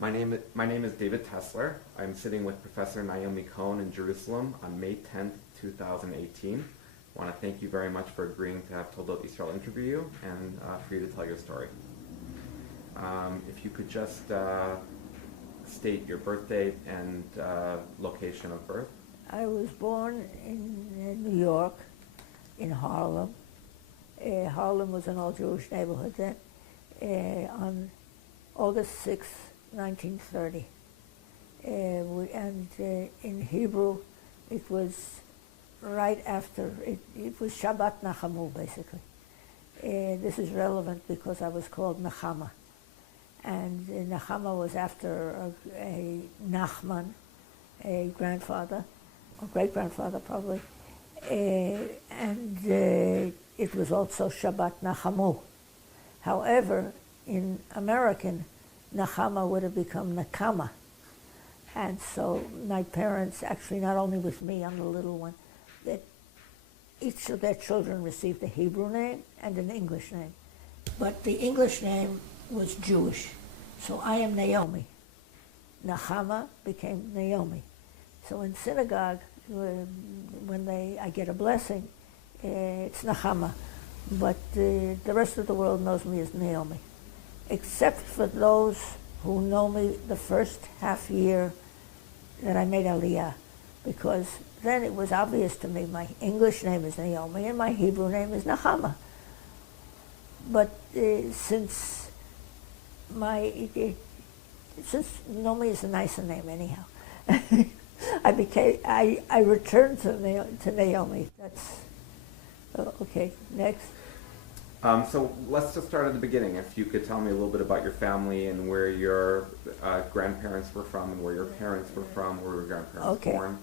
My name is David Tesler. I'm sitting with Professor Naomi Cohen in Jerusalem on May 10th, 2018. I want to thank you very much for agreeing to have Toldos Israel interview you and for you to tell your story. If you could just state your birth date and location of birth. I was born in New York, in Harlem. Harlem was an old Jewish neighborhood then, on August 6, 1930. In Hebrew, it was right after, it was Shabbat Nachamu, basically. This is relevant because I was called Nechama. And Nechama was after a Nachman, a grandfather, or great-grandfather probably. It was also Shabbat Nachamu. However, in American, Nechama would have become Nakama. And so my parents, actually not only with me, I'm the little one, that each of their children received a Hebrew name and an English name. But the English name was Jewish. So I am Naomi. Nechama became Naomi. So in synagogue, when I get a blessing, it's Nechama. But the rest of the world knows me as Naomi. Except for those who know me the first half year that I made Aliyah. Because then it was obvious to me my English name is Naomi and my Hebrew name is Nechama. But since Naomi is a nicer name anyhow, I returned to Naomi. That's okay. Next. So let's just start at the beginning. If you could tell me a little bit about your family and where your grandparents were from and where your parents were from, where your grandparents were born.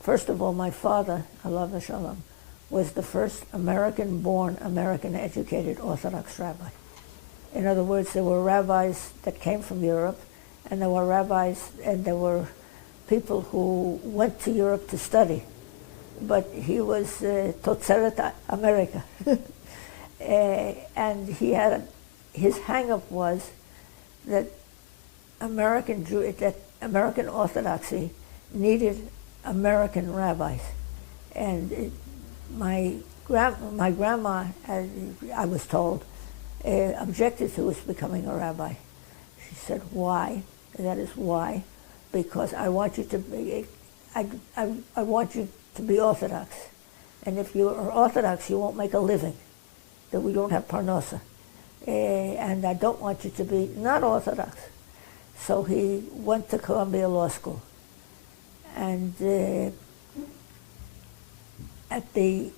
First of all, my father, alav v'shalom, was the first American-born, American-educated Orthodox rabbi. In other words, there were rabbis that came from Europe, and there were rabbis, and there were people who went to Europe to study. But he was Totzeret America. And he had, his hang-up was that American Orthodoxy needed American rabbis. And my grandma, as I was told, objected to us becoming a rabbi. She said, why? And that is why. Because I want you to be, I want you to be Orthodox. And if you are Orthodox, you won't make a living. That we don't have parnosa. And I don't want you to be not Orthodox. So he went to Columbia Law School. And at the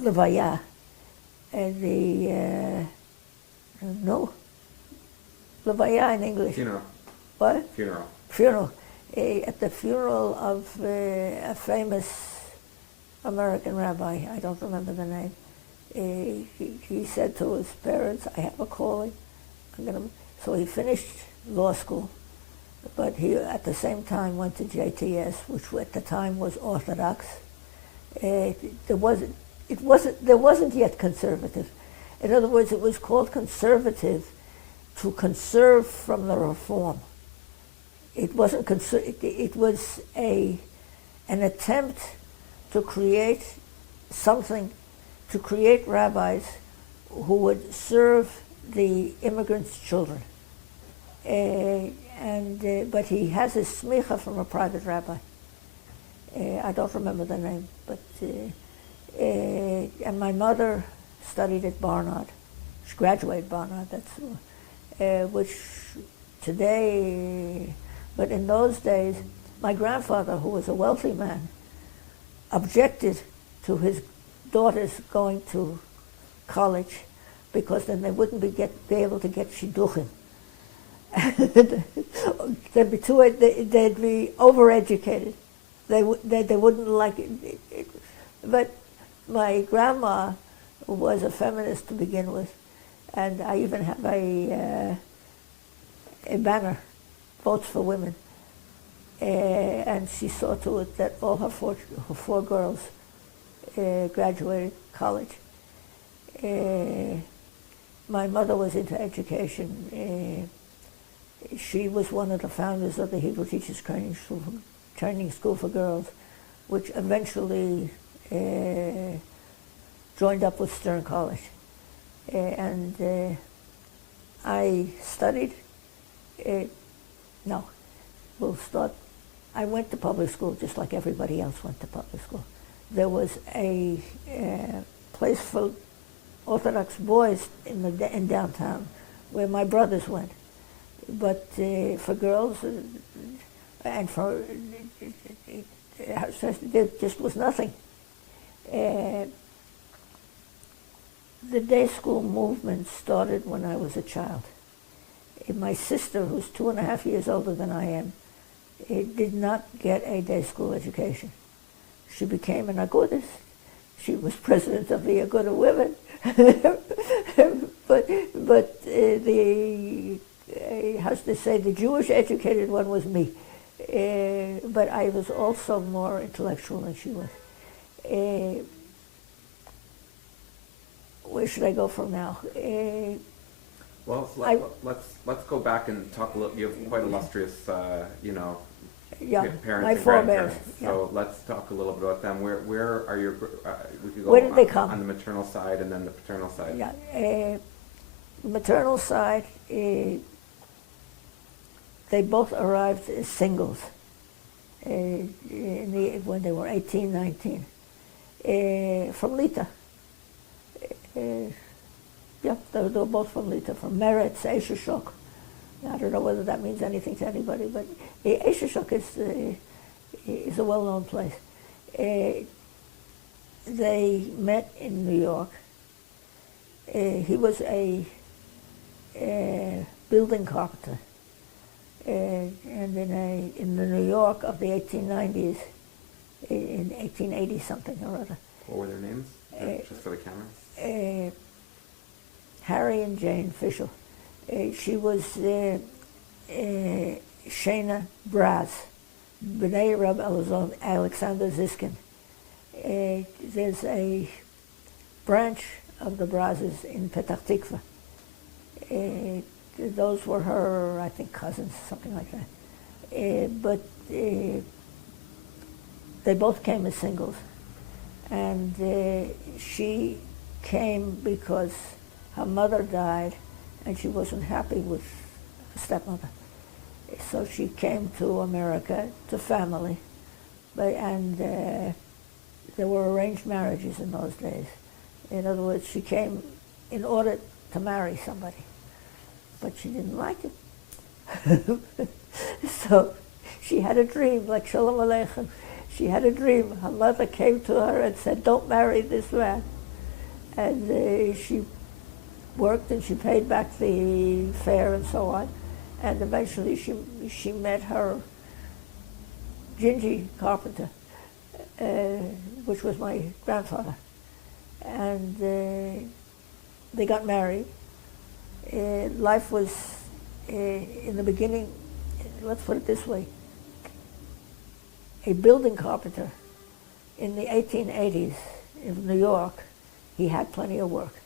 Levaya, Levaya in English. Funeral. What? Funeral. Funeral. At the funeral of a famous American rabbi, I don't remember the name, he said to his parents, I have a calling. So he finished law school, but he at the same time went to JTS, which at the time was Orthodox. There wasn't yet conservative. In other words, it was called conservative to conserve from the reform. It wasn't. It was an attempt to create something, to create rabbis who would serve the immigrants' children. But he has his smicha from a private rabbi. I don't remember the name, but and my mother studied at Barnard. She graduated Barnard. That's which today. But in those days, my grandfather, who was a wealthy man, objected to his daughters going to college because then they wouldn't be able to get shidduchim. They'd be overeducated. They wouldn't like it. But my grandma was a feminist to begin with, and I even have a banner, Votes for Women. And she saw to it that all her four girls graduated college. my mother was into education. She was one of the founders of the Hebrew Teachers Training School for Girls, which eventually joined up with Stern College. And I studied. No, we'll start. I went to public school just like everybody else went to public school. There was a place for Orthodox boys in downtown where my brothers went. But for girls and for there just was nothing. The day school movement started when I was a child. My sister, who's 2.5 years older than I am, did not get a day school education. She became an agudist. She was president of the Agud of Women. but the how should they say, the Jewish educated one was me. But I was also more intellectual than she was. Where should I go from now? Well, let's go back and talk a little. You have quite illustrious, parents my and forebears. grandparents. So let's talk a little bit about them. Where are your? We could go Where did they come? On the maternal side and then the paternal side. Yeah, maternal side. They both arrived as singles when they were 18, 19, from Lita. Yeah, they were both from Lita, from Meretz, Eishashok. I don't know whether that means anything to anybody, but Eishashok is a well-known place. They met in New York. He was a building carpenter. And in the New York of the 1890s, in 1880 something or other. What were their names? Just for the cameras? Harry and Jane Fisher. She was Shana Braz, B'nai Reb Alexander Ziskin. There's a branch of the Brazes in Petach Tikva. Those were her, I think, cousins, something like that. But they both came as singles. And she came because her mother died and she wasn't happy with her stepmother. So she came to America, to family. And there were arranged marriages in those days. In other words, she came in order to marry somebody. But she didn't like it. So she had a dream, like Shalom Aleichem. She had a dream. Her mother came to her and said, "Don't marry this man." And she worked and she paid back the fare and so on. And eventually she met her Gingy carpenter, which was my grandfather. And they got married. Life was, in the beginning, let's put it this way, a building carpenter in the 1880s in New York, he had plenty of work.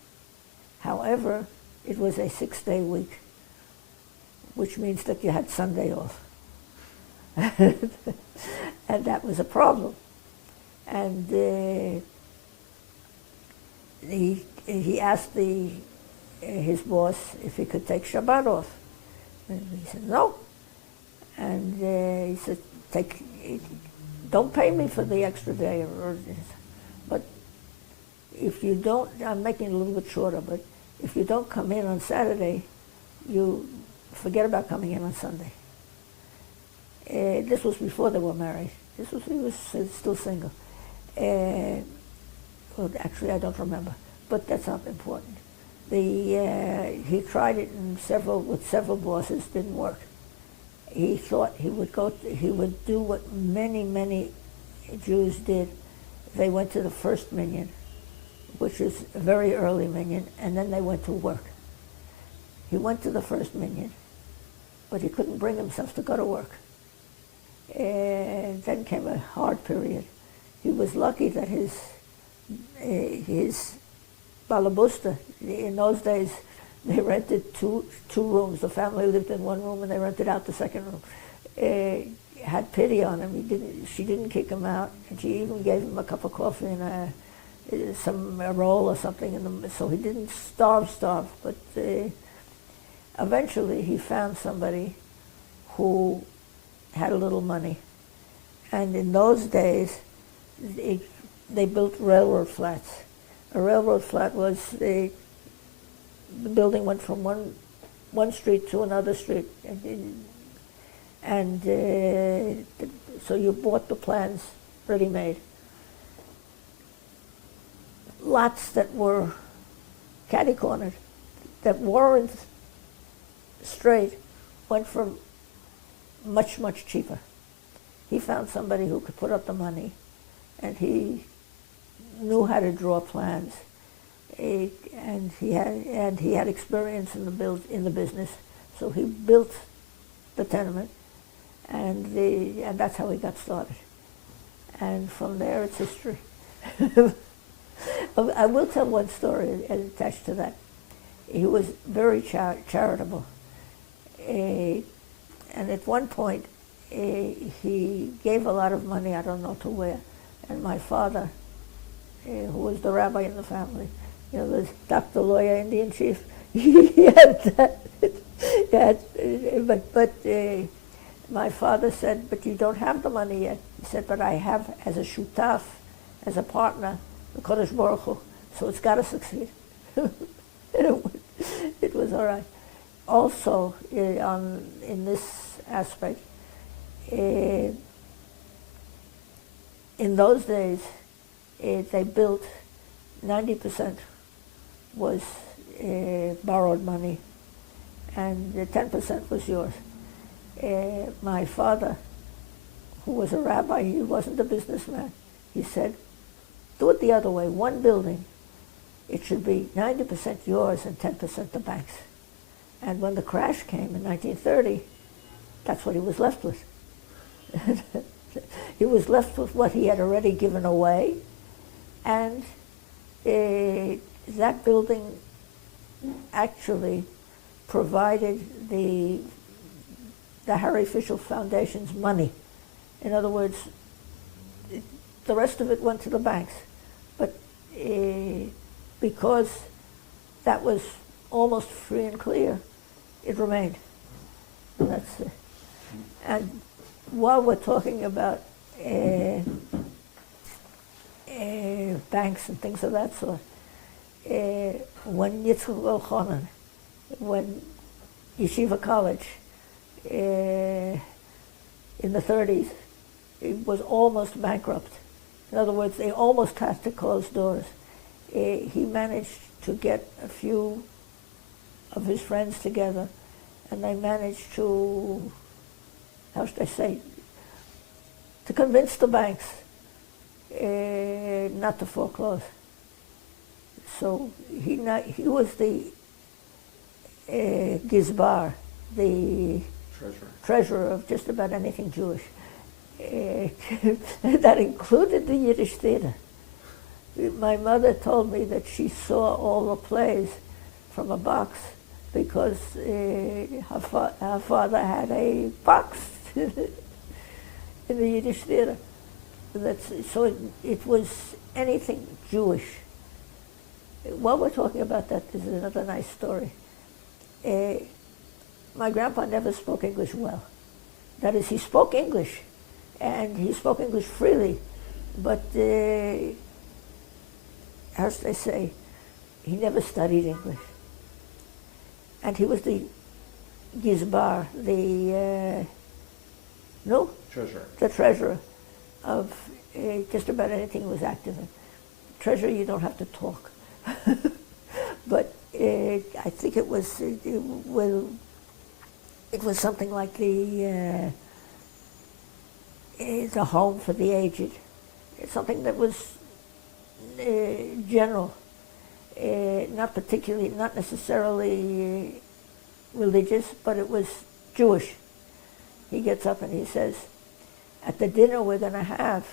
However, it was a 6-day week, which means that you had Sunday off. And that was a problem. And he asked his boss if he could take Shabbat off. And he said, no. And he said, don't pay me for the extra day. But if you don't, I'm making it a little bit shorter, but if you don't come in on Saturday, you forget about coming in on Sunday. This was before they were married. He was still single. Well, actually, I don't remember, but that's not important. He tried it with several bosses, didn't work. He thought he would do what many Jews did. They went to the first minyan, which is a very early minyan, and then they went to work. He went to the first minyan, but he couldn't bring himself to go to work. And then came a hard period. He was lucky that his balabusta, in those days, They rented two rooms. The family lived in one room and they rented out the second room. Had pity on him. She didn't kick him out, and she even gave him a cup of coffee and a roll or something, so he didn't starve. But eventually he found somebody who had a little money. And in those days, they built railroad flats. A railroad flat was the building went from one street to another street. And so you bought the plans ready-made. Lots that were catty-cornered, that weren't straight, went for much, much cheaper. He found somebody who could put up the money, and he knew how to draw plans, and he had experience in the business, so he built the tenement. And that's how he got started. And from there, it's history. I will tell one story attached to that. He was very charitable. And at one point, he gave a lot of money, I don't know to where. And my father, who was the rabbi in the family, the doctor, lawyer, Indian chief, he had that. But my father said, but you don't have the money yet. He said, but I have as a shutaf, as a partner, the Kodesh Baruch Hu, so it's got to succeed. It was all right. Also, in this aspect, in those days, they built 90% was borrowed money, and 10% was yours. My father, who was a rabbi, he wasn't a businessman, he said, do it the other way, one building, it should be 90% yours and 10% the bank's. And when the crash came in 1930, that's what he was left with. He was left with what he had already given away, and that building actually provided the Harry Fischel Foundation's money. In other words, the rest of it went to the banks. But because that was almost free and clear, it remained. And that's it. And while we're talking about banks and things of that sort, when Yitzchak Cohen, when Yeshiva College, in the 30s, it was almost bankrupt. In other words, they almost had to close doors. He managed to get a few of his friends together, and they managed to, how should I say, to convince the banks not to foreclose. So he was the gizbar, the treasurer of just about anything Jewish. That included the Yiddish theater. My mother told me that she saw all the plays from a box because her father had a box in the Yiddish theater. So it was anything Jewish. While we're talking about that, there's another nice story. My grandpa never spoke English well. That is, he spoke English, and he spoke English freely, but how should I say, he never studied English. And he was the gizbar, the treasurer of just about anything he was active in. Treasurer, you don't have to talk. But I think it was something like the home for the aged. It's something that was general, not necessarily religious, but it was Jewish. He gets up and he says, at the dinner we're going to have,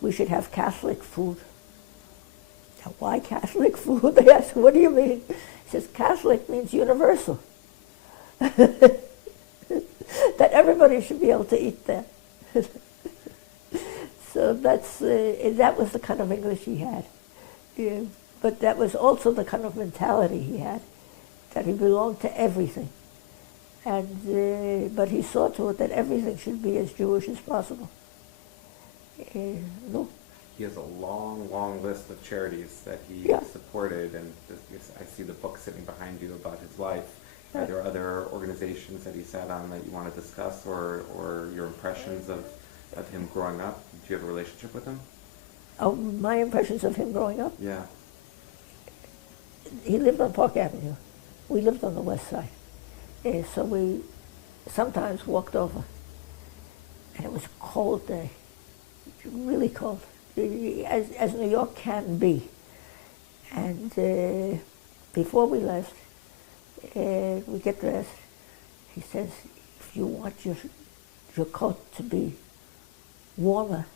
we should have Catholic food. Now, why Catholic food? They asked, what do you mean? He says, Catholic means universal. That everybody should be able to eat there. So that was the kind of English he had. Yeah. But that was also the kind of mentality he had, that he belonged to everything. And but he saw to it that everything should be as Jewish as possible. No? He has a long, long list of charities that he supported, and I see the book sitting behind you about his life. Are there other organizations that he sat on that you want to discuss, or your impressions of him growing up? Do you have a relationship with him? Oh, my impressions of him growing up? Yeah. He lived on Park Avenue. We lived on the west side. So we sometimes walked over. And it was a cold day. Really cold. As New York can be. And before we left, we get dressed. He says, if you want your coat to be warmer,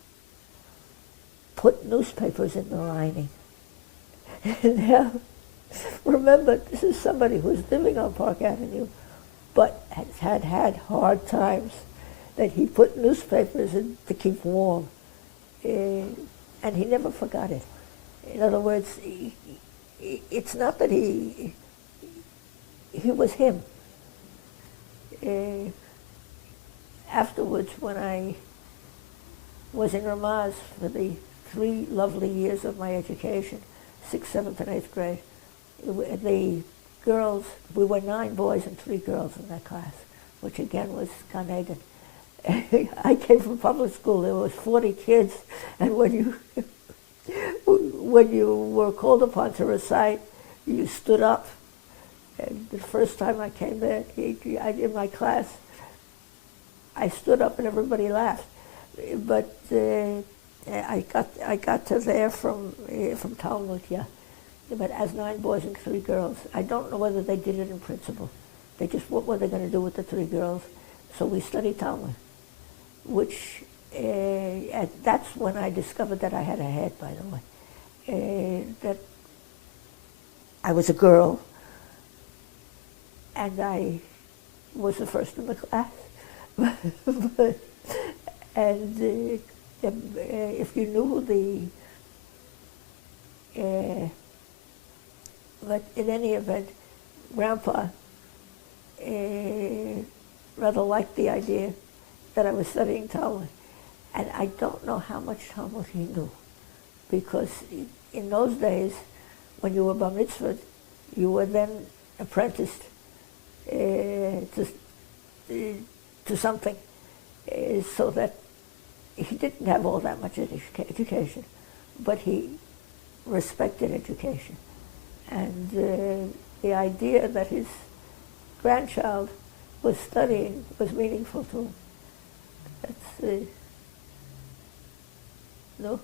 put newspapers in the lining. Now, remember, this is somebody who's living on Park Avenue, but has had hard times, that he put newspapers in to keep warm. And he never forgot it. In other words, it's not that he was him. Afterwards, when I was in Ramaz for the 3 lovely years of my education, 6th, 7th, and 8th grade, the girls, we were 9 boys and 3 girls in that class, which again was Gan Eden. I came from public school. There was 40 kids, and when you were called upon to recite, you stood up. And the first time I came there, in my class, I stood up and everybody laughed. But I got to there from Talmud, yeah. But as 9 boys and 3 girls, I don't know whether they did it in principle. They just, what were they going to do with the 3 girls? So we studied Talmud, which that's when I discovered that I had a head, by the way. That I was a girl, and I was the first in the class. And if you knew but in any event, Grandpa rather liked the idea that I was studying Talmud. And I don't know how much Talmud he knew, because in those days, when you were bar mitzvah, you were then apprenticed to something, so that he didn't have all that much education, but he respected education. And the idea that his grandchild was studying was meaningful to him. That's, no?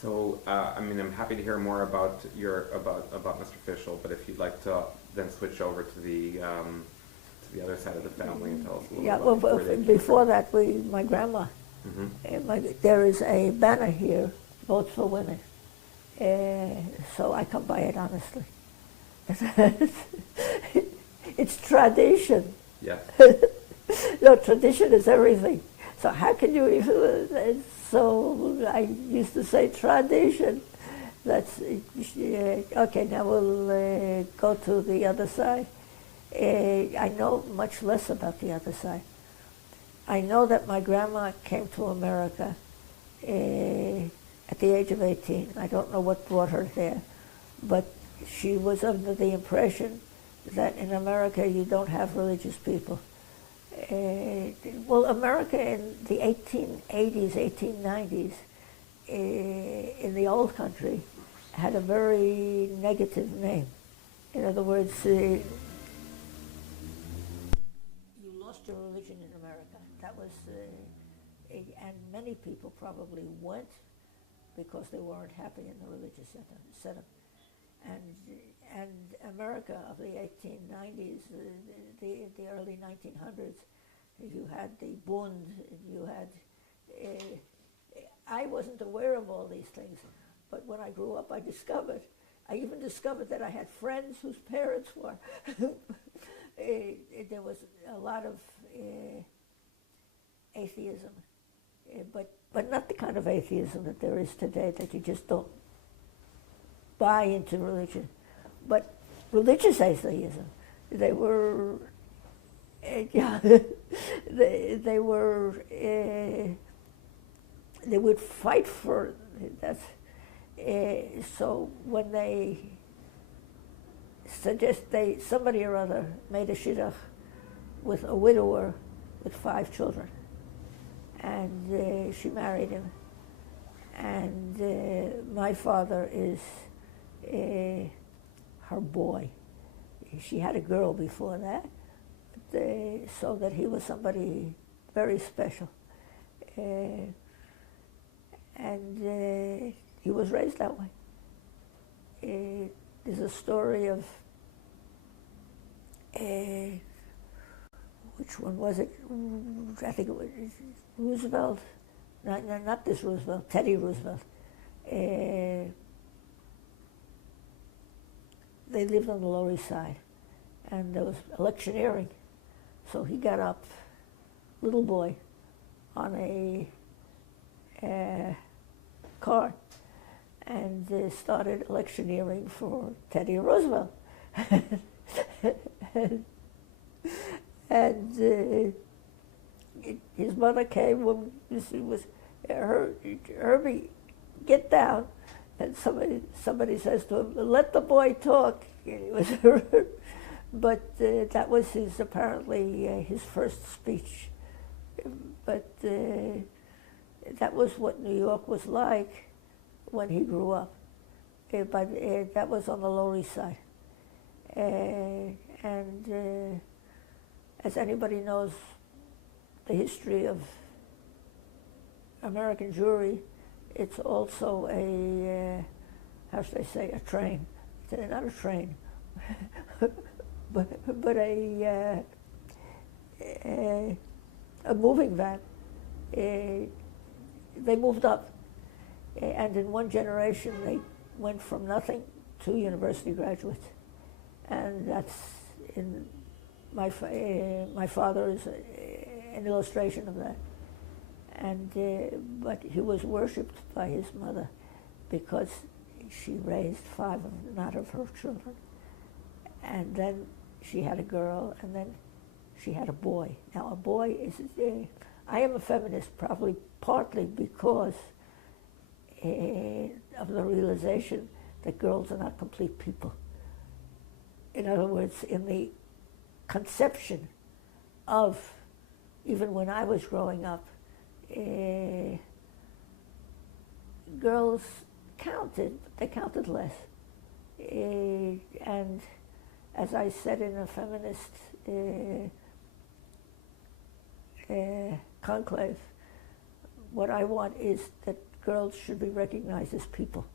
So, I mean, I'm happy to hear more about Mr. Fischel, but if you'd like to then switch over to the other side of the family and tell us a little bit about where they before that, my grandma. Mm-hmm. There is a banner here, Votes for Women. So I come by it honestly. It's tradition. Yes. No, tradition is everything. So how can you even, so I used to say tradition. That's, okay, now we'll go to the other side. I know much less about the other side. I know that my grandma came to America at the age of 18. I don't know what brought her there, but she was under the impression that in America you don't have religious people. Well, America in the 1880s, 1890s, in the old country, had a very negative name. In other words, you lost your religion in America. That was, and many people probably went because they weren't happy in the religious setup. And America of the 1890s, the early 1900s, you had the Bund, you had, I wasn't aware of all these things, but when I grew up I I even discovered that I had friends whose parents were. There was a lot of atheism, but not the kind of atheism that there is today, that you just don't buy into religion, but religious atheism. They were, they were, they would fight for that. So when they somebody or other made a shidduch with a widower with 5 children, and she married him, and my father is her boy. She had a girl before that, so that he was somebody very special, and he was raised that way. There's a story of, which one was it? I think it was Roosevelt. Not this Roosevelt, Teddy Roosevelt. They lived on the Lower East Side, and there was electioneering. So he got up, little boy, on a car, and started electioneering for Teddy Roosevelt. And his mother came when he was, Herbie, get down. And somebody says to him, let the boy talk. But that was apparently his first speech. But that was what New York was like when he grew up. But that was on the Lower East Side. And as anybody knows, the history of American Jewry, it's also a, how should I say, a train. Not a train, but a moving van. They moved up, and in one generation they went from nothing to university graduates, and that's in my father is an illustration of that. And but he was worshipped by his mother because she raised 5 not of her children, and then she had a girl, and then she had a boy. Now a boy is, I am a feminist probably partly because of the realization that girls are not complete people. In other words, in the conception of, even when I was growing up, girls counted, but they counted less. And as I said in a feminist conclave, what I want is that girls should be recognized as people,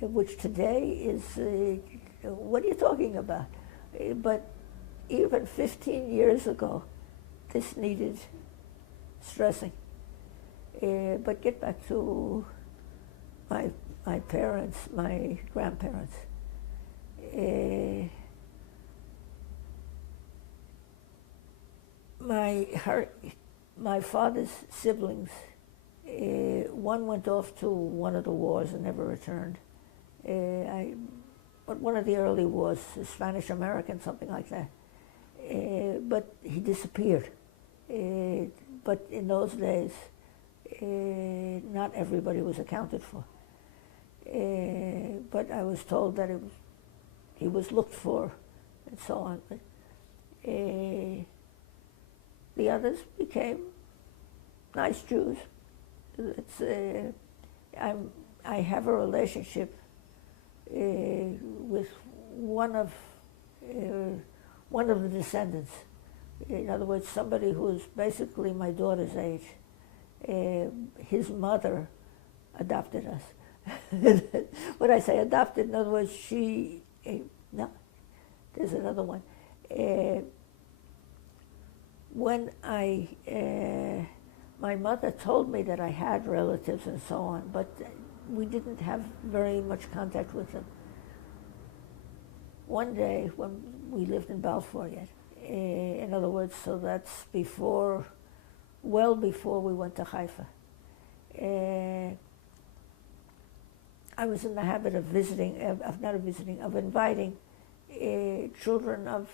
which today is, what are you talking about? But even 15 years ago, this needed stressing. But get back to my parents, my grandparents. My father's siblings, one went off to one of the wars and never returned. But one of the early wars, Spanish-American, something like that. But he disappeared. But in those days, not everybody was accounted for. But I was told that he was looked for, and so on. But the others became nice Jews. I have a relationship with one of the descendants. In other words, somebody who is basically my daughter's age. His mother adopted us. When I say adopted, in other words, no, there's another one. When my mother told me that I had relatives and so on, but we didn't have very much contact with them. one day when we lived in Balfour yet, in other words, so that's before, well before we went to Haifa. I was in the habit of visiting, of inviting children of,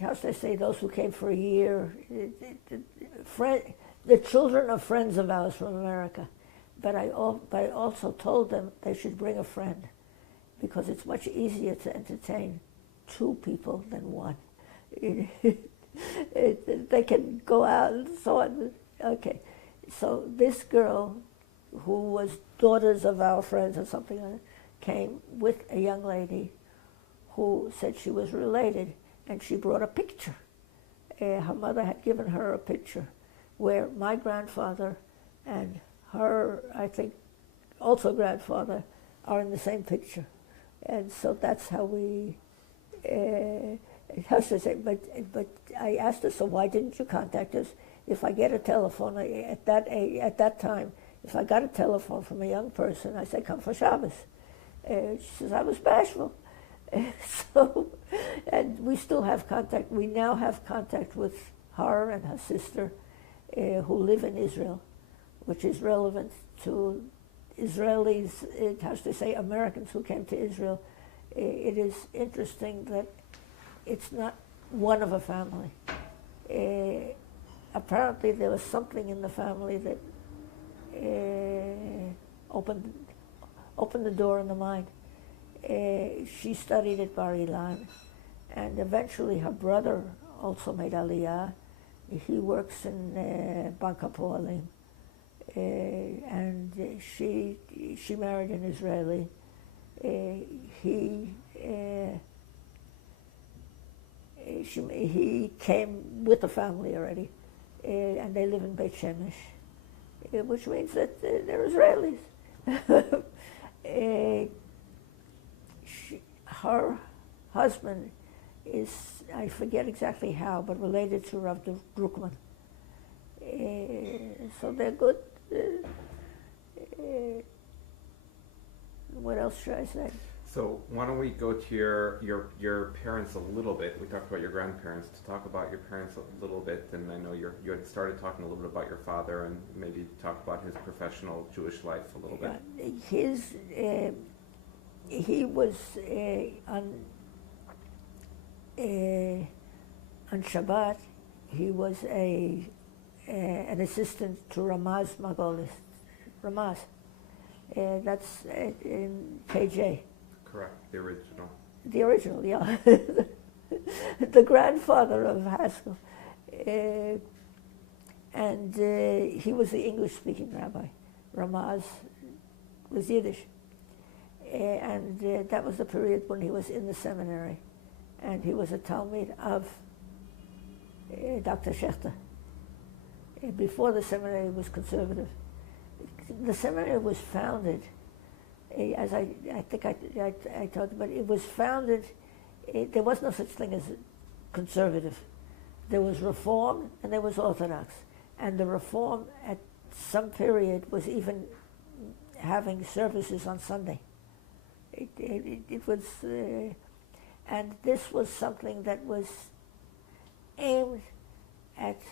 how should I say, those who came for a year, the children of friends of ours from America. But I also told them they should bring a friend, because it's much easier to entertain two people than one. They can go out and so on. Okay, so this girl, who was daughters of our friends or something like that, came with a young lady who said she was related, and she brought a picture. Her mother had given her a picture where my grandfather and her, I think, also grandfather, are in the same picture. And so that's how we, how should I say, but I asked her, so why didn't you contact us? If I get a telephone, at that time, if I got a telephone from a young person, I said, come for Shabbos. She says, I was bashful. So, and we still have contact. We now have contact with her and her sister, who live in Israel, which is relevant to Israelis, how should I say, Americans who came to Israel. It is interesting that it's not one of a family. Apparently there was something in the family that opened the door in the mind. She studied at Bar Ilan, and eventually her brother also made Aliyah. He works in Bank HaPoalim. And she married an Israeli. He came with the family already, and they live in Beit Shemesh, which means that they're Israelis. Her husband is, I forget exactly how, but related to Rav Druckmann. So they're good. What else should I say? So why don't we go to your parents a little bit? We talked about your grandparents. To talk about your parents a little bit, and I know you had started talking a little bit about your father, and maybe talk about his professional Jewish life a little bit. He was on Shabbat. He was an assistant to Ramaz Margolis. Ramaz. That's in KJ. Correct, the original. The original, yeah. The grandfather of Haskell. And he was the English-speaking rabbi. Ramaz was Yiddish. And that was the period when he was in the seminary. And he was a Talmid of Dr. Schechter. Before the seminary was conservative. The seminary was founded, as I think I told you, but it was founded, there was no such thing as conservative. There was Reform and there was Orthodox. And the Reform at some period was even having services on Sunday. It was, and this was something that was aimed at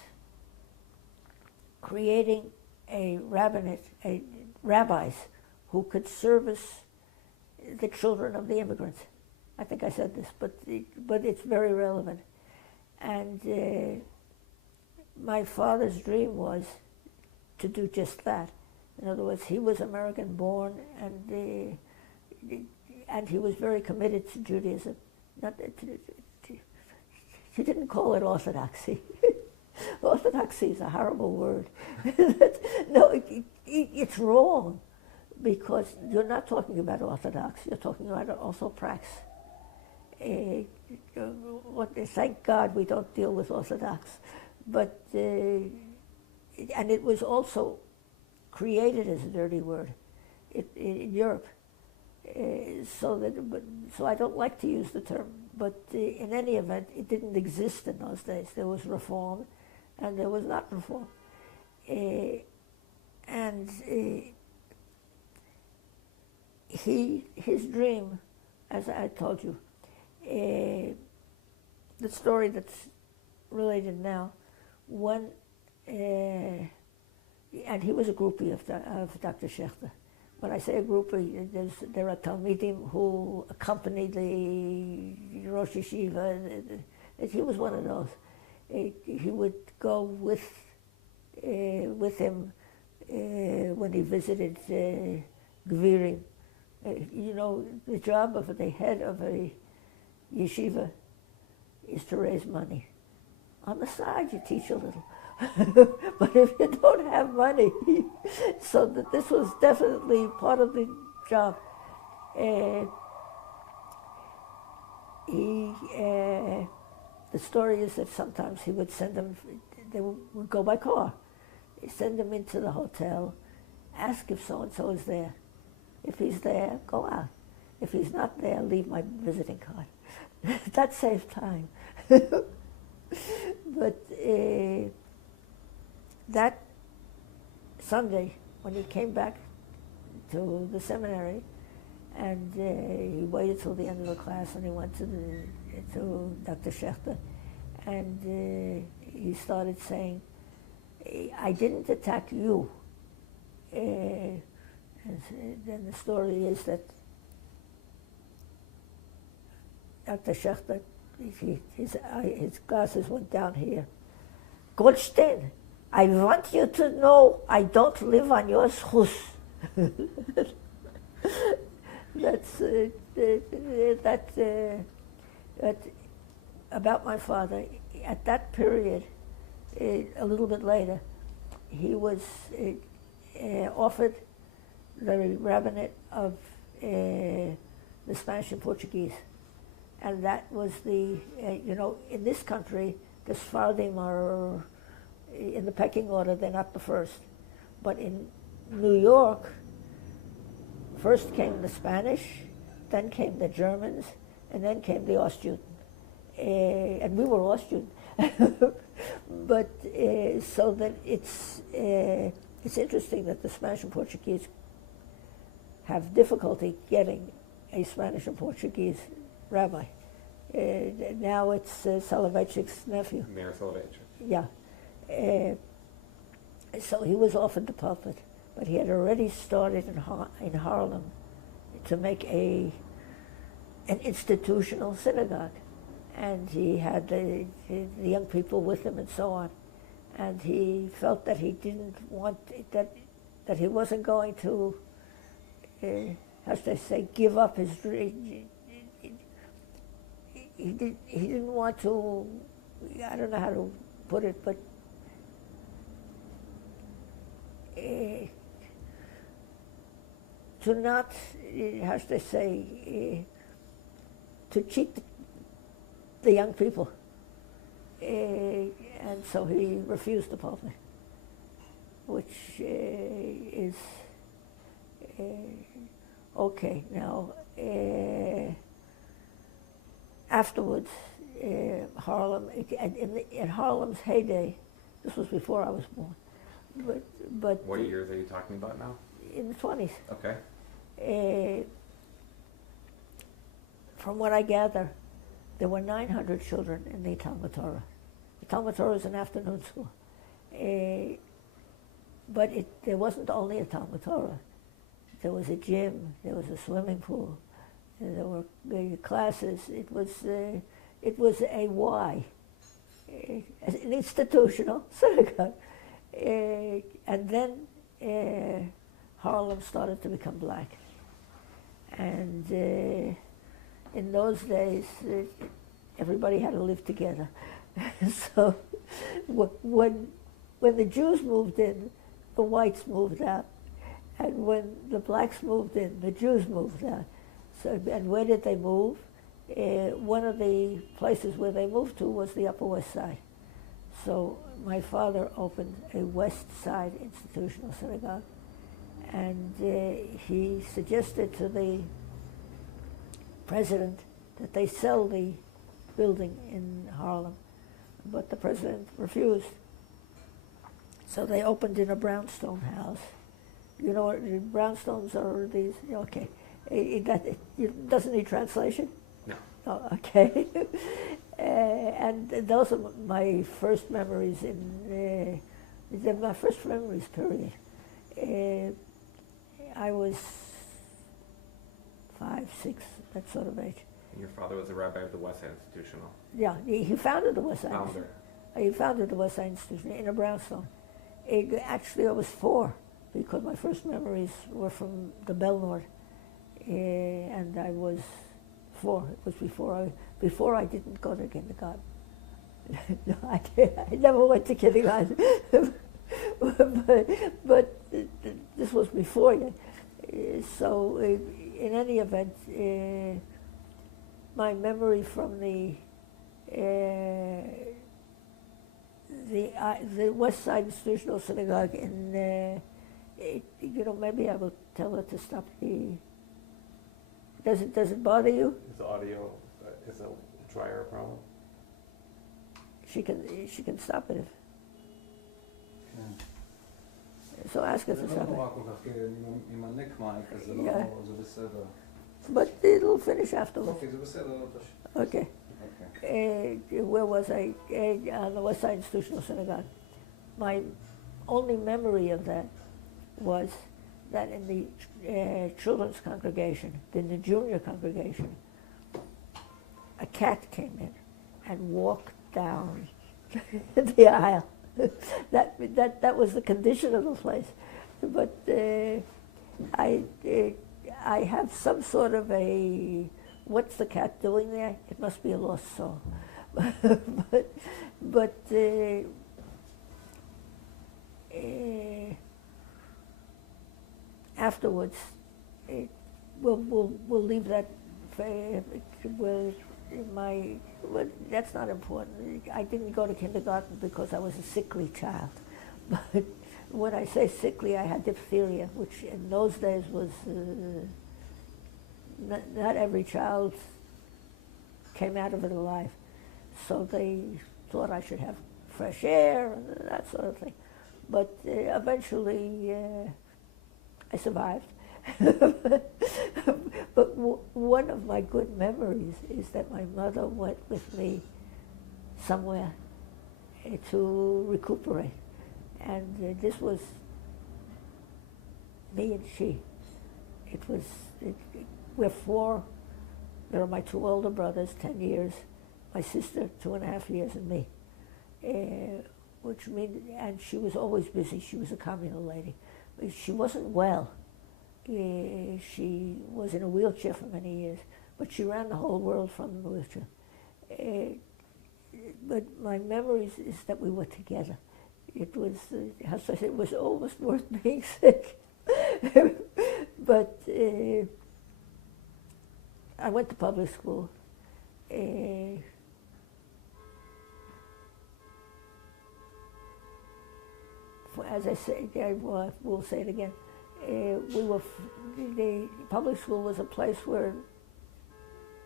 creating a rabbinate, rabbis who could service the children of the immigrants. I think I said this, but it's very relevant. And my father's dream was to do just that. In other words, he was American born, and he was very committed to Judaism. He didn't call it orthodoxy. Orthodoxy is a horrible word. No, it's wrong, because you're not talking about Orthodox, you're talking about orthoprax. Thank God we don't deal with Orthodox. But, and it was also created as a dirty word in Europe. So I don't like to use the term, but in any event, it didn't exist in those days. There was Reform, and there was not Reform. His dream, as I told you, the story that's related now, one, and he was a groupie of Dr. Schechter. When I say a groupie, there are Talmidim who accompanied the Rosh Yeshiva. He was one of those. He would go with him when he visited Gvirim. The job of the head of a yeshiva is to raise money. On the side, you teach a little. But if you don't have money, so that this was definitely part of the job. The story is that sometimes he would send them, they would go by car. He'd send them into the hotel, ask if so-and-so is there. If he's there, go out. If he's not there, leave my visiting card. That saved time. But that Sunday, when he came back to the seminary, and he waited till the end of the class, and he went to Dr. Schechter, and he started saying, I didn't attack you. And then the story is that Dr. Schechter, his glasses went down here. Goldstein, I want you to know I don't live on your schus. That's about my father. At that period, a little bit later, he was offered the rabbinate of the Spanish and Portuguese. And that was in this country, the Sephardim are in the pecking order, they're not the first. But in New York, first came the Spanish, then came the Germans, and then came the Austrian. And we were Austrian. But so that it's interesting that the Spanish and Portuguese have difficulty getting a Spanish and Portuguese rabbi. Now it's Soloveitchik's nephew. Mayor Soloveitchik. Yeah. So he was offered the pulpit, but he had already started in Harlem to make an institutional synagogue. And he had the young people with him and so on. And he felt that he didn't want, that he wasn't going to, how should I say, give up his dream. He didn't want to, I don't know how to put it, but to not, how should I say, to cheat the young people. And so he refused the pulpit, which is okay. Now, afterwards, Harlem, in Harlem's heyday, this was before I was born, but what years are you talking about now? In the 20s. Okay. From what I gather, there were 900 children in the Talmud Torah. The Talmud Torah is an afternoon school. But there wasn't only a Talmud Torah. There was a gym, there was a swimming pool, there were classes. It was a an institutional synagogue. And then Harlem started to become black. And in those days, everybody had to live together. So when the Jews moved in, the whites moved out. And when the blacks moved in, the Jews moved out. So, and where did they move? One of the places where they moved to was the Upper West Side. So my father opened a West Side institutional synagogue, and he suggested to the president that they sell the building in Harlem, but the president refused. So they opened in a brownstone house. You know what brownstones are? These, okay. It doesn't need translation? No. Oh, okay. And those are my first memories my first memories, period. I was 5, 6, that sort of age. And your father was a rabbi of the West Side Institutional. Yeah, he founded the West Side. Founder. He founded the West Side Institution in a brownstone. Actually, I was 4 because my first memories were from the Belnord, and I was 4. It was before I didn't go to kindergarten. No, I never went to kindergarten, but this was before yet. So, in any event, my memory from the West Side Institutional Synagogue in, maybe I will tell her to stop the. Does it bother you? Is the audio, is the dryer a problem? She can stop it. So ask her to stop it. Yeah. But it'll finish afterwards. Okay. Where was I? On the West Side Institutional Synagogue. My only memory of that was that in the children's congregation, in the junior congregation, a cat came in and walked down the aisle. That was the condition of the place. But I have some sort of a, what's the cat doing there? It must be a lost soul. but afterwards, we'll leave that. Well, that's not important. I didn't go to kindergarten because I was a sickly child. But when I say sickly, I had diphtheria, which in those days was not every child came out of it alive. So they thought I should have fresh air and that sort of thing. But eventually, I survived. But one of my good memories is that my mother went with me somewhere to recuperate. And this was me and she. We're 4. There are my 2 older brothers, 10 years, my sister, 2.5 years, and me. Which means, and she was always busy. She was a communal lady. But she wasn't well. She was in a wheelchair for many years, but she ran the whole world from the wheelchair. But my memories is that we were together. It was, how should I say, it was almost worth being sick. But I went to public school. As I say, I will say it again. The public school was a place where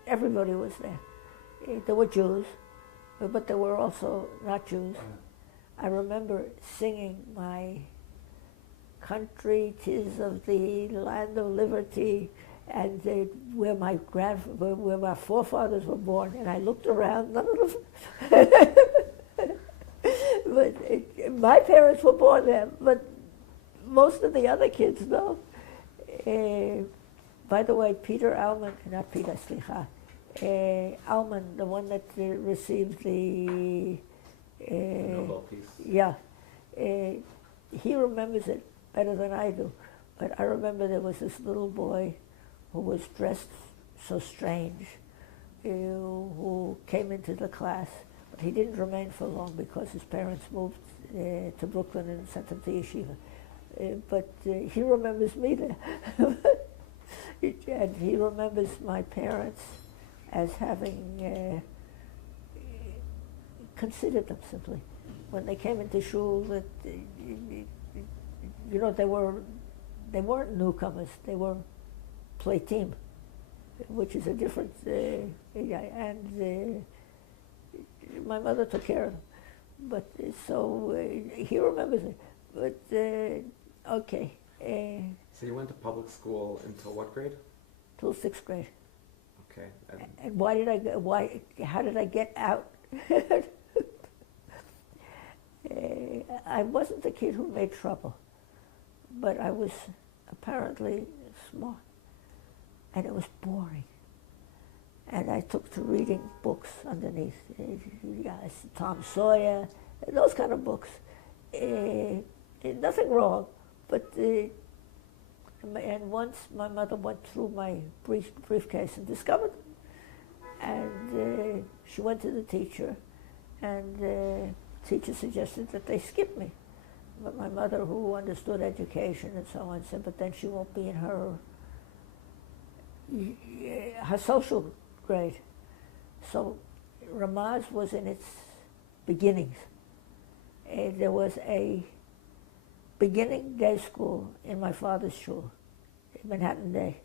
everybody was there. There were Jews, but there were also not Jews. I remember singing my country, 'tis of the land of liberty, and where my forefathers were born. And I looked around, none of them. But my parents were born there, but most of the other kids, no. By the way, Peter Alman, not Peter, slicha, Alman, the one that received the Nobel Peace. Yeah, he remembers it better than I do. But I remember there was this little boy who was dressed so strange, who came into the class. But he didn't remain for long because his parents moved to Brooklyn and sent him to yeshiva. But he remembers me there. And he remembers my parents as having considered them simply. When they came into shul, that they weren't newcomers. They were platim, which is a different. And my mother took care of them. But so he remembers it. But okay. So you went to public school until what grade? Till 6th grade. Okay. And how did I get out? I wasn't the kid who made trouble, but I was apparently smart, and it was boring. And I took to reading books underneath, Tom Sawyer, those kind of books. Nothing wrong, but and once my mother went through my briefcase and discovered them, and she went to the teacher, and the teacher suggested that they skip me. But my mother, who understood education and so on, said, but then she won't be in her social grade. So Ramaz was in its beginnings. There was a beginning day school in my father's shul, Manhattan Day,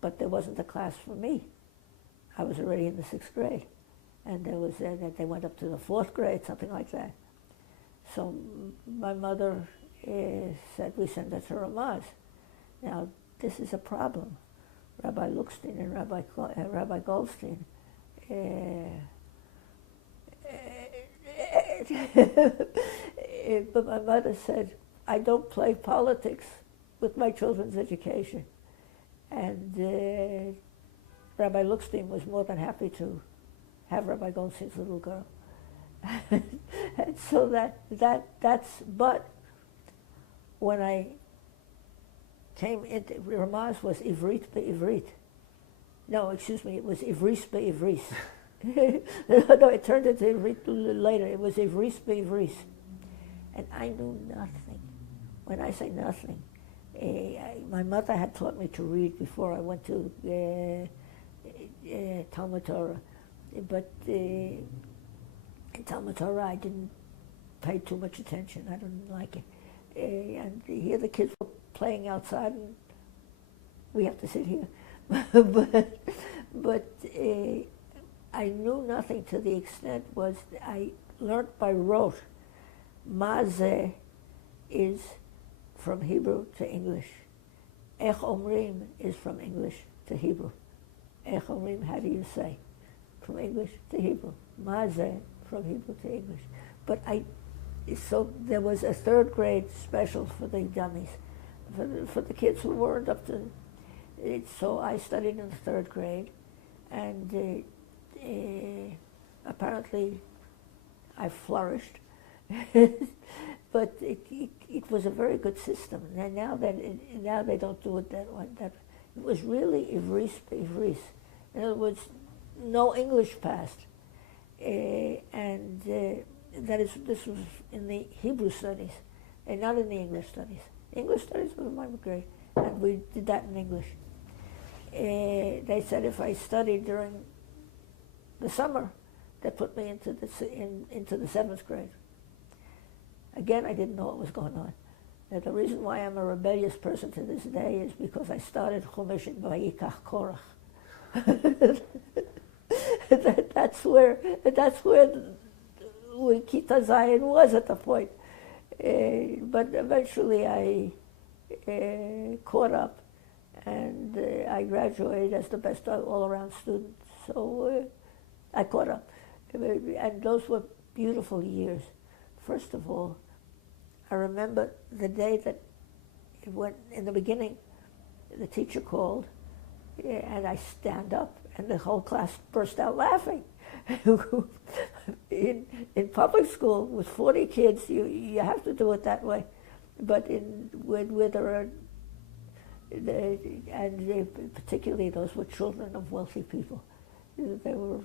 but there wasn't a class for me. I was already in the 6th grade, and there was they went up to the 4th grade, something like that. So my mother said we send her to Ramaz. Now this is a problem. Rabbi Luxstein and Rabbi Goldstein but my mother said, I don't play politics with my children's education. And Rabbi Luxstein was more than happy to have Rabbi Goldstein's little girl. And so that's, but when I came into, Ramaz was Ivrit be'Ivrit. No, excuse me, it was Ivris be'Ivris. No, it turned into Ivrit later. It was Ivris be'Ivris. And I knew nothing. When I say nothing, my mother had taught me to read before I went to Talmud Torah. But in Talmud Torah, I didn't pay too much attention. I didn't like it. And here the kids were playing outside, and we have to sit here. but I knew nothing to the extent was I learned by rote. Mazeh is from Hebrew to English. Ech Omrim is from English to Hebrew. Ech Omrim, how do you say? From English to Hebrew. Mazeh from Hebrew to English. But so there was a 3rd grade special for the dummies, for the kids who weren't up to it. So I studied in the 3rd grade, and apparently I flourished. But it was a very good system. And now they don't do it that way. It was really Ivris be'Ivris. In other words, no English passed. And this was in the Hebrew studies, and not in the English studies. English studies was my grade, and we did that in English. They said if I studied during the summer, they put me into the 7th grade. Again, I didn't know what was going on. Now, the reason why I'm a rebellious person to this day is because I started Chumash in Vayikach Korach. That's where Kita Zion was at the point. But eventually I caught up, and I graduated as the best all-around student. So I caught up. And those were beautiful years. First of all, I remember the day that it went, in the beginning, the teacher called, and I stand up, and the whole class burst out laughing. in public school with 40 kids, you have to do it that way. But particularly those were children of wealthy people. They were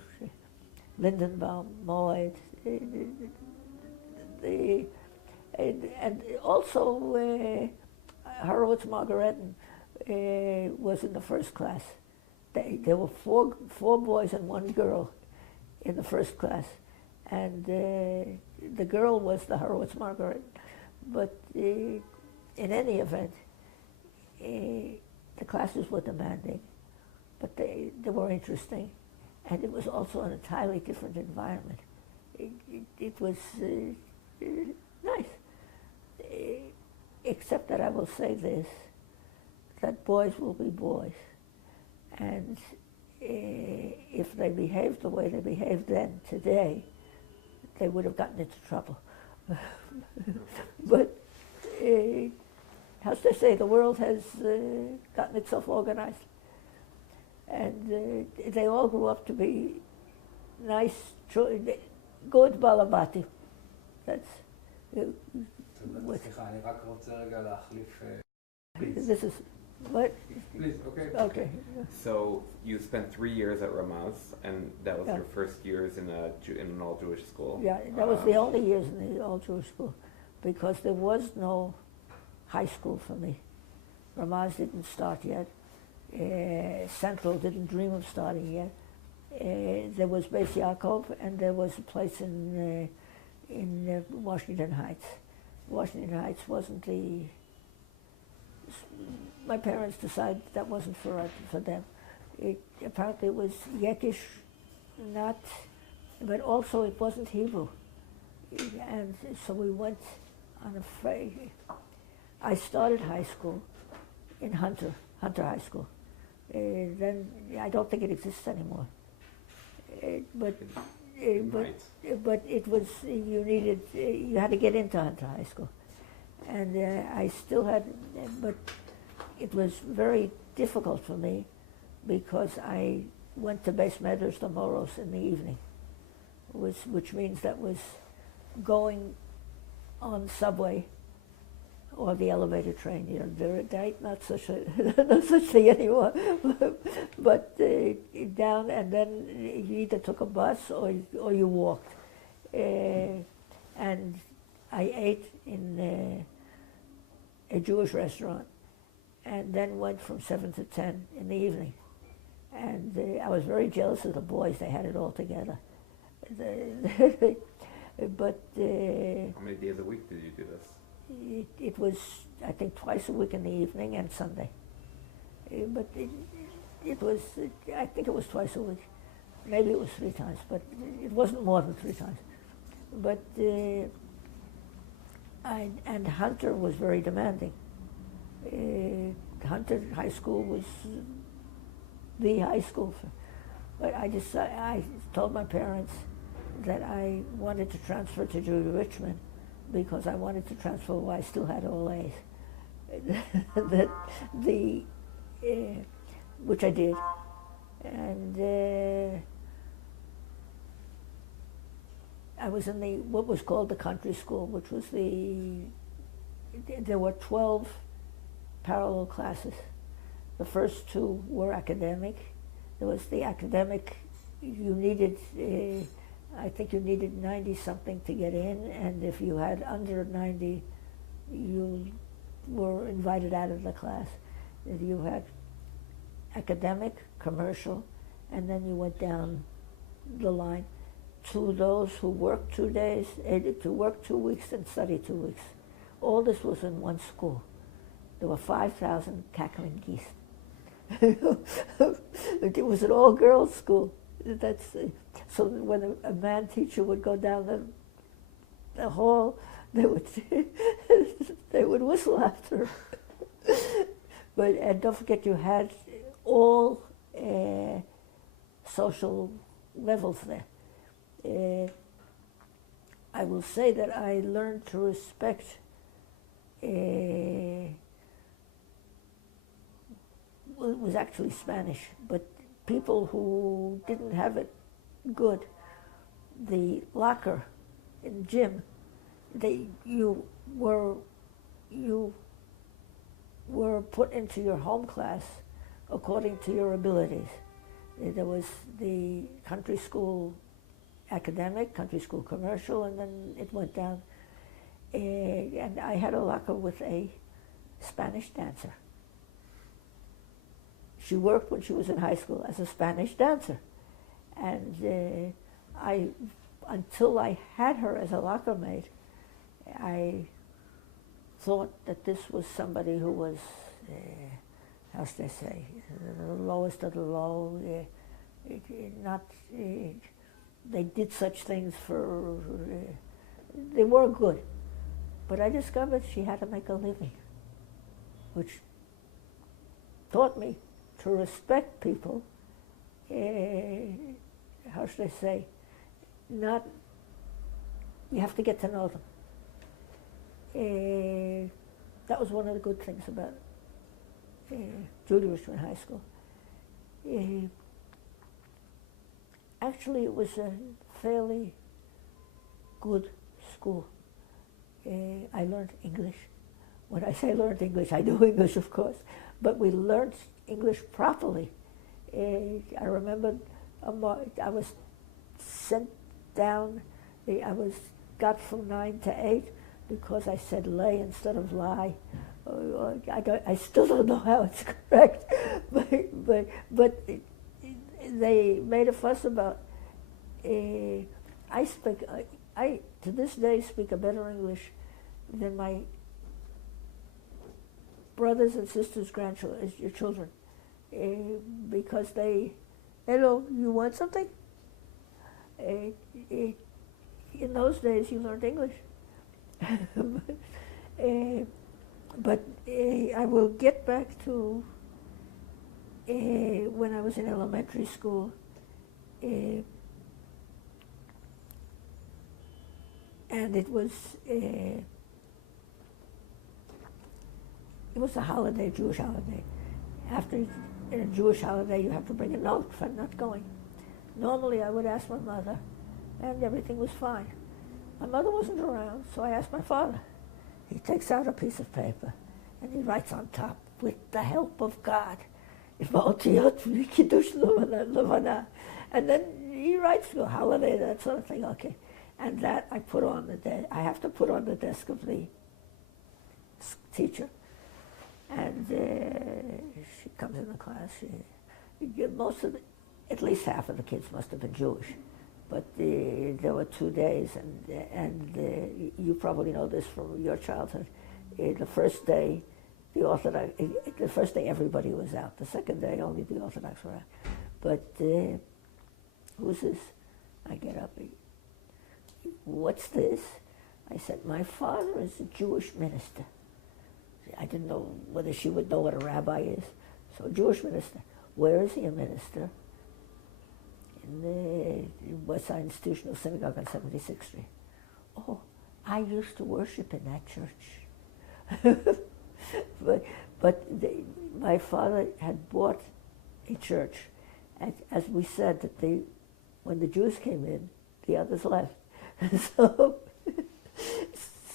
Lindenbaum, Moed, and also Horowitz Margaretin was in the 1st class. There were four boys and 1 girl in the 1st class, and the girl was the Horowitz Margaretin. But in any event, the classes were demanding, but they were interesting, and it was also an entirely different environment. It was nice, except that I will say this, that boys will be boys, and if they behaved the way they behaved then, today, they would have gotten into trouble. But, as they say, the world has gotten itself organized. And they all grew up to be nice, good balabati. That's... סליחה, אני רק רוצה רגע להחליף... This is... What? Please, okay. Okay. So you spent 3 years at Ramaz, and that was Yeah. your first years in an all-Jewish school. Yeah, that was the only years in the all-Jewish school, because there was no high school for me. Ramaz didn't start yet. Central didn't dream of starting yet. There was Beis Yaakov, and there was a place in Washington Heights. Washington Heights wasn't the... My parents decided that wasn't for them. Apparently it was Yiddish, not, but also it wasn't Hebrew. And so we went on a... I started high school in Hunter High School. Then I don't think it exists anymore. But it was, you had to get into Hunter High School. And I still had, but it was very difficult for me because I went to Beis Medrash the Moros in the evening, which means that was going on subway or the elevator train. You know, there ain't not such a no such thing anymore. But down, and then you either took a bus or you walked. And I ate in a Jewish restaurant, and then went from 7 to 10 in the evening. And I was very jealous of the boys; they had it all together. But How many days a week did you do this? it was, I think, twice a week in the evening and Sunday. But it was, I think it was twice a week. Maybe it was 3 times, but it wasn't more than 3 times. But and Hunter was very demanding. Hunter High School was the high school. But I told my parents that I wanted to transfer to Richmond because I wanted to transfer while I still had all A's. Which I did. And I was in what was called the country school, which was there were 12 parallel classes. The first 2 were academic. There was the academic, you needed, I think you needed 90 something to get in, and if you had under 90, you were invited out of the class. You had academic, commercial, and then you went down the line to those who worked 2 days, to work 2 weeks and study 2 weeks. All this was in one school. There were 5,000 cackling geese. It was an all-girls school. So when a man teacher would go down the hall, they would whistle after him. And don't forget, you had all social levels there. I will say that I learned to respect it was actually Spanish, but people who didn't have it good, the locker in gym, you were put into your home class according to your abilities. There was the country school academic, country school commercial, and then it went down. And I had a locker with a Spanish dancer. She worked when she was in high school as a Spanish dancer. And until I had her as a locker mate, I thought that this was somebody who was, how should I say, the lowest of the low. They did such things for, they were good. But I discovered she had to make a living, which taught me to respect people how should I say, not, you have to get to know them. That was one of the good things about Judy Richmond High School. Actually, it was a fairly good school. I learned English. When I say learned English, I knew English, of course, but we learned English properly. I remember I was sent down, got from 9 to 8 because I said lay instead of lie. I still don't know how it's correct, but they made a fuss about. I to this day speak a better English than my brothers and sisters' grandchildren, your children, because hello, you want something? In those days, you learned English. But I will get back to when I was in elementary school. And it was a holiday, Jewish holiday. After in a Jewish holiday, you have to bring a note for not going. Normally, I would ask my mother, and everything was fine. My mother wasn't around, so I asked my father. He takes out a piece of paper, and he writes on top, with the help of God, and then he writes a holiday, that sort of thing, okay. And that I put on the desk. I have to put on the desk of the teacher. And she comes in the class. At least half of the kids must have been Jewish. But there were 2 days, and you probably know this from your childhood. The first day, the first day everybody was out. The second day, only the Orthodox were out. But who's this? I get up. What's this? I said, my father is a Jewish minister. I didn't know whether she would know what a rabbi is. So, Jewish minister. Where is he a minister? In the West Side Institutional Synagogue on 76th Street. Oh, I used to worship in that church. but my father had bought a church. And as we said, that when the Jews came in, the others left.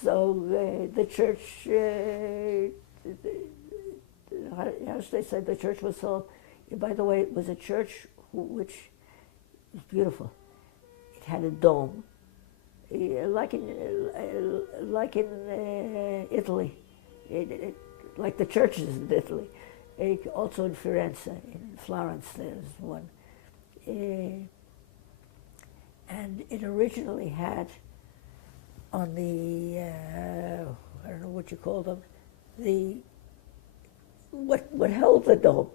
So the church, how should I say, the church was sold. By the way, it was a church which was beautiful. It had a dome, like in Italy, like the churches in Italy. Also in Firenze, in Florence, there's one. And it originally had on the, I don't know what you call them, what held the dome.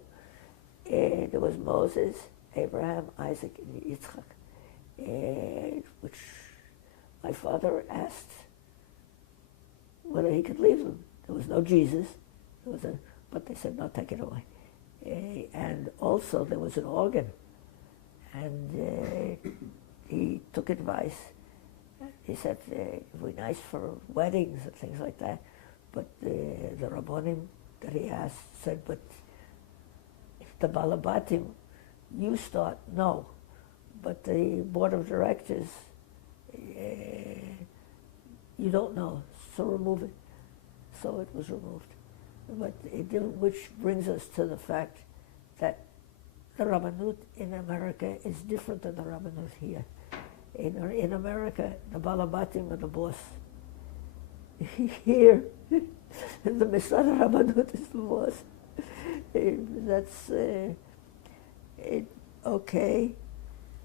There was Moses, Abraham, Isaac, and Yitzchak, which my father asked whether he could leave them. There was no Jesus, but they said, no, take it away. And also there was an organ, and he took advice. He said it would be nice for weddings and things like that. But the Rabbonim that he asked said, but if the Balabatim, you start, no. But the board of directors, you don't know, so remove it. So it was removed. But which brings us to the fact that the Rabbanut in America is different than the Rabbanut here. In America, the Balabatim are the boss. Here, the Mishnah Rabbanut is the boss. That's okay.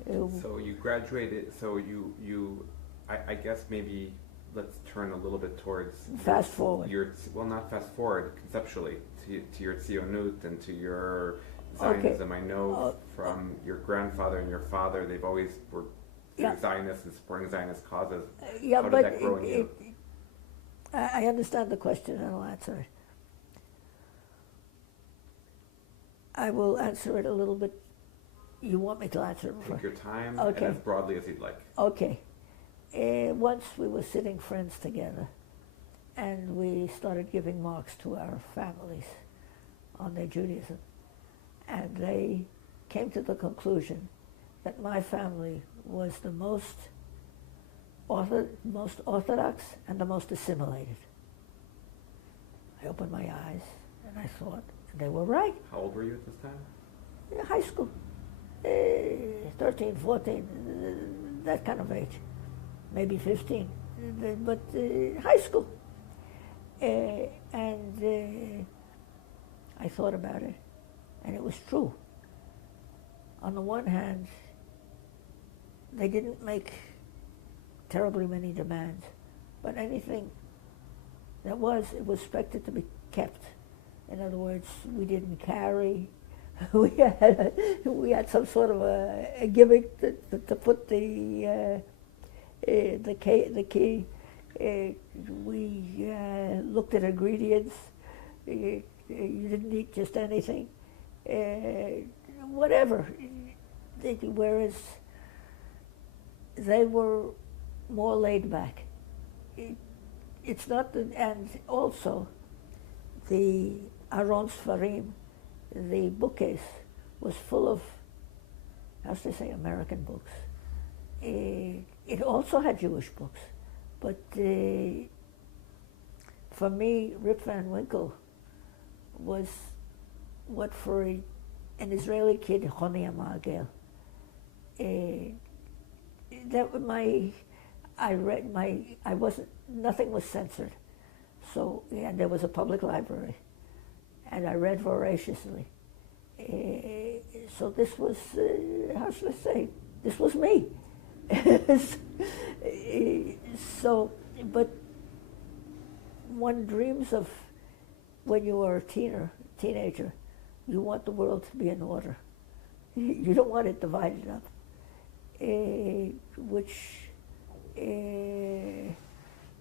So you graduated. So I guess maybe let's turn a little bit towards fast forward. Not fast forward conceptually to your tzionut and to your Zionism. Okay. I know from your grandfather and your father, they've always were Zionists and supporting Zionist causes. How did that grow in you? I understand the question and I'll answer it. I will answer it a little bit You want me to answer them? Take your time, Okay. and as broadly as you'd like. Okay. Once we were sitting friends together, and we started giving marks to our families on their Judaism. And they came to the conclusion that my family was the most orthodox and the most assimilated. I opened my eyes and I thought they were right. How old were you at this time? High school, 13, 14, that kind of age, maybe 15, but high school. And I thought about it, and it was true. On the one hand, they didn't make terribly many demands, but anything that was, it was expected to be kept. In other words, we didn't carry. We had some sort of a gimmick to put the key. We looked at ingredients. You didn't eat just anything. Whatever. Whereas they were more laid back. It's not the, and also the Aron Sfarim, the bookcase, was full of, how should I say, American books. It also had Jewish books, but for me, Rip Van Winkle was what for an Israeli kid, Choni Amagel. That was nothing was censored. So, and there was a public library, and I read voraciously. So this was, how should I say, this was me. So, but one dreams of, when you are a teenager, you want the world to be in order. You don't want it divided up, which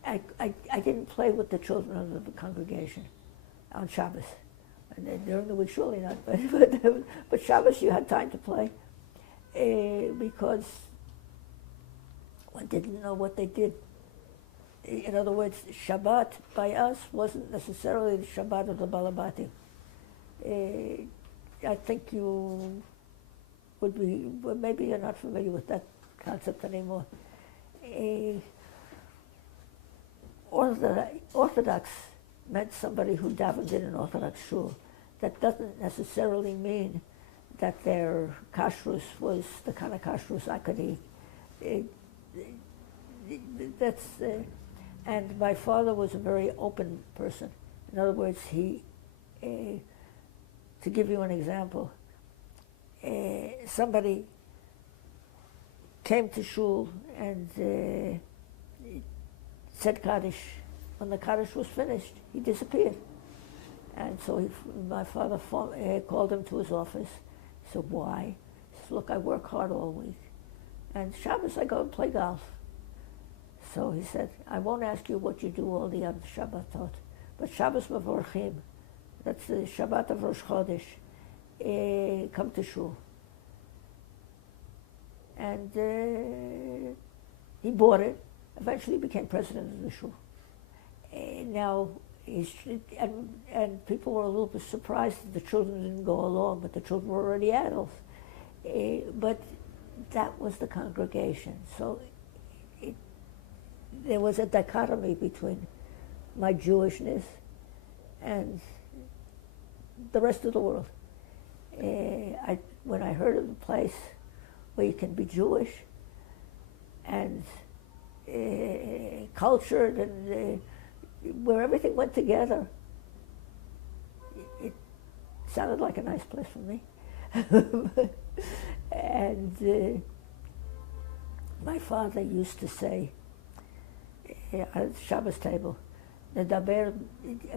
I didn't play with the children of the congregation on Shabbos. And then during the week, surely not, but Shabbos you had time to play because one didn't know what they did. In other words, Shabbat by us wasn't necessarily the Shabbat of the Balabati. I think you would be, well, maybe you're not familiar with that concept anymore. Orthodox meant somebody who davened in an Orthodox shul. That doesn't necessarily mean that their kashrus was the kind of kashrus I could eat. And my father was a very open person. In other words, he, to give you an example, somebody came to shul and said Kaddish. When the Kaddish was finished, he disappeared. And so my father called him to his office. He said, why? He said, look, I work hard all week. And Shabbos I go and play golf. So he said, I won't ask you what you do all the other Shabbatot, but Shabbos Mavorchim, that's the Shabbat of Rosh Chodesh, come to shul. And he bought it, eventually became president of the shul. Now, and people were a little bit surprised that the children didn't go along, but the children were already adults. But that was the congregation. So there was a dichotomy between my Jewishness and the rest of the world. When I heard of a place where you can be Jewish and cultured and where everything went together, it sounded like a nice place for me. And my father used to say at the Shabbos table, "Nedaber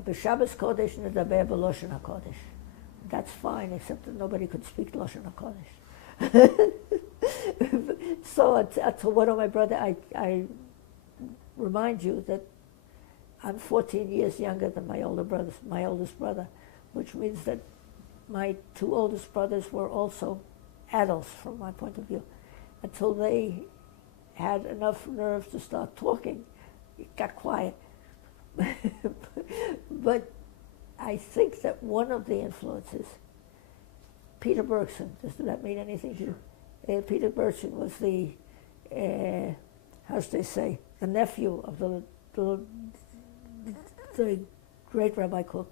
b'Shabbos Kodesh, nedaber b'Loshen HaKodesh." That's fine, except that nobody could speak Loshen HaKodesh. So I told one of my brother, I remind you that I'm 14 years younger than my oldest brother, which means that my two oldest brothers were also adults from my point of view, until they had enough nerve to start talking. It got quiet. But I think that one of the influences, Peter Bergson, does that mean anything to you? Peter Bergson was the, how should they say, the nephew of the great Rabbi Cook.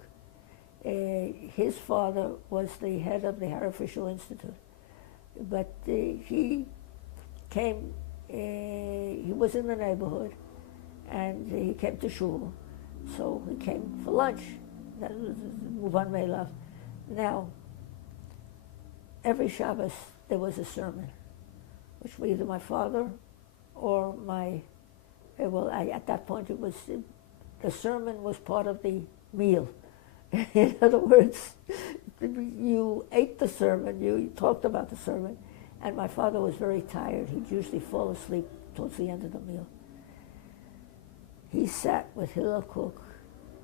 His father was the head of the Haraficial Institute. But he came, he was in the neighborhood, and he came to shul, so he came for lunch. That was Muvan Me'elav. Now, every Shabbos there was a sermon, which was either my father or my, at that point it was, the sermon was part of the meal. In other words, you ate the sermon, you talked about the sermon, and my father was very tired. He'd usually fall asleep towards the end of the meal. He sat with Hillel Cook,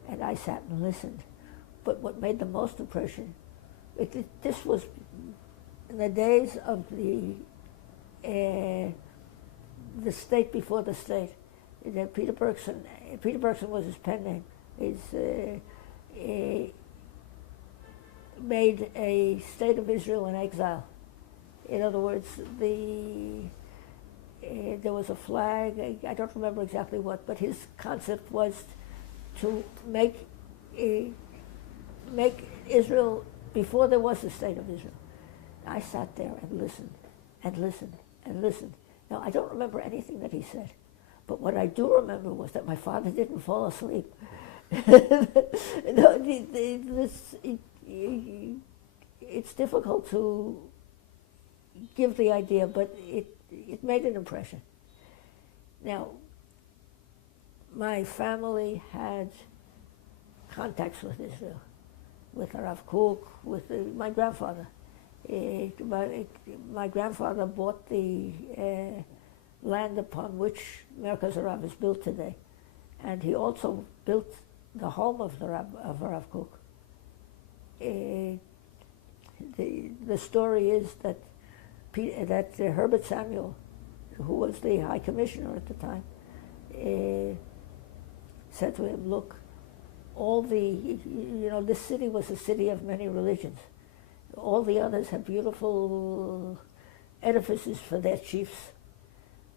and I sat and listened. But what made the most impression, this was in the days of the state before the state. Peter Bergson was his pen name. Made a state of Israel in exile. In other words, there was a flag, I don't remember exactly what, but his concept was to make Israel before there was a state of Israel. I sat there and listened and listened and listened. Now, I don't remember anything that he said, but what I do remember was that my father didn't fall asleep. It's difficult to give the idea, but it made an impression. Now, my family had contacts with Israel, with Rav Kook, with my grandfather. My grandfather bought the land upon which Merkaz Harav is built today, and he also built the home of Rav Kook. The story is that Herbert Samuel, who was the High Commissioner at the time, said to him, look, this city was a city of many religions. All the others had beautiful edifices for their chiefs.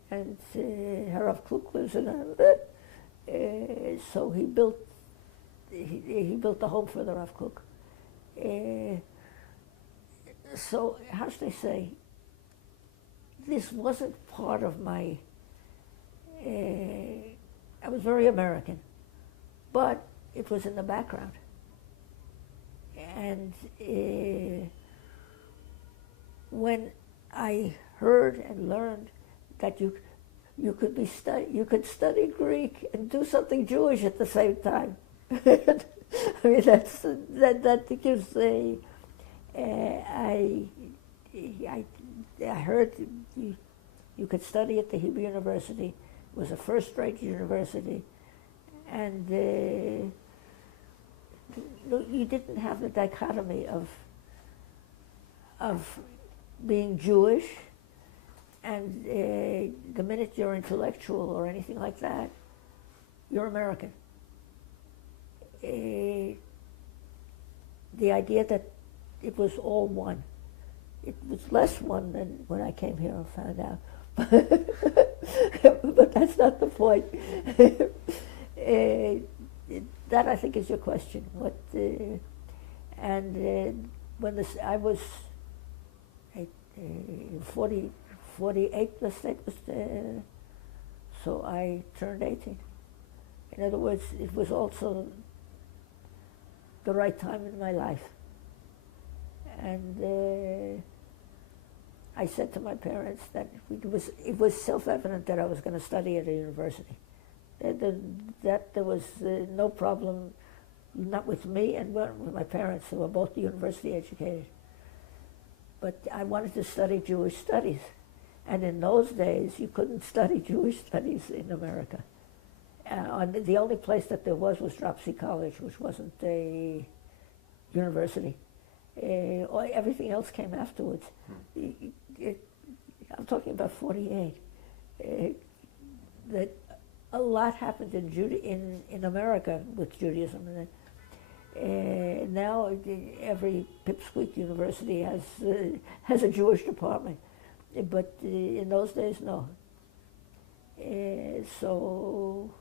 And Harav Kook was in so he built the home for the Rav Kook. So, how should I say, this wasn't part of my, I was very American, but it was in the background. And when I heard and learned that you could study Greek and do something Jewish at the same time, I mean that gives a. I heard you could study at the Hebrew University. It was a first-rate university, and you didn't have the dichotomy of being Jewish, and the minute you're intellectual or anything like that, you're American. The idea that it was all one. It was less one than when I came here and found out. But that's not the point. That, I think, is your question. When I was 48, the state was, so I turned 18. In other words, it was also the right time in my life. And I said to my parents that it was self-evident that I was going to study at a university. That there was no problem, not with me and with my parents, who were both university educated. But I wanted to study Jewish studies. And in those days, you couldn't study Jewish studies in America. The only place that there was Dropsy College, which wasn't a university. Everything else came afterwards. I'm talking about 48. That a lot happened in America with Judaism. Now every pipsqueak university has a Jewish department, but in those days, no. So,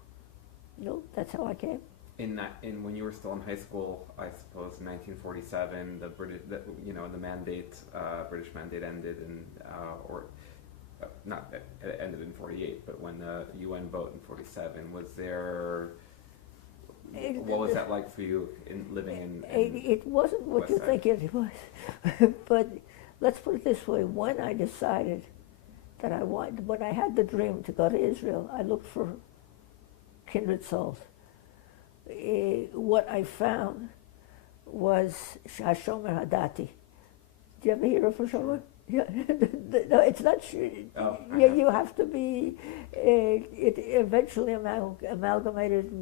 no, that's how I came. In when you were still in high school, I suppose in 1947, the British mandate ended, it ended in 48, but when the UN vote in 47, was there? What was that like for you in living in it wasn't what West you Side? think it was, but let's put it this way: when I decided that when I had the dream to go to Israel, I looked for kindred souls. What I found was Hashomer Hadati. Did you ever hear of Hashomer? Yeah. No, it's not. You have to be. It eventually amalgamated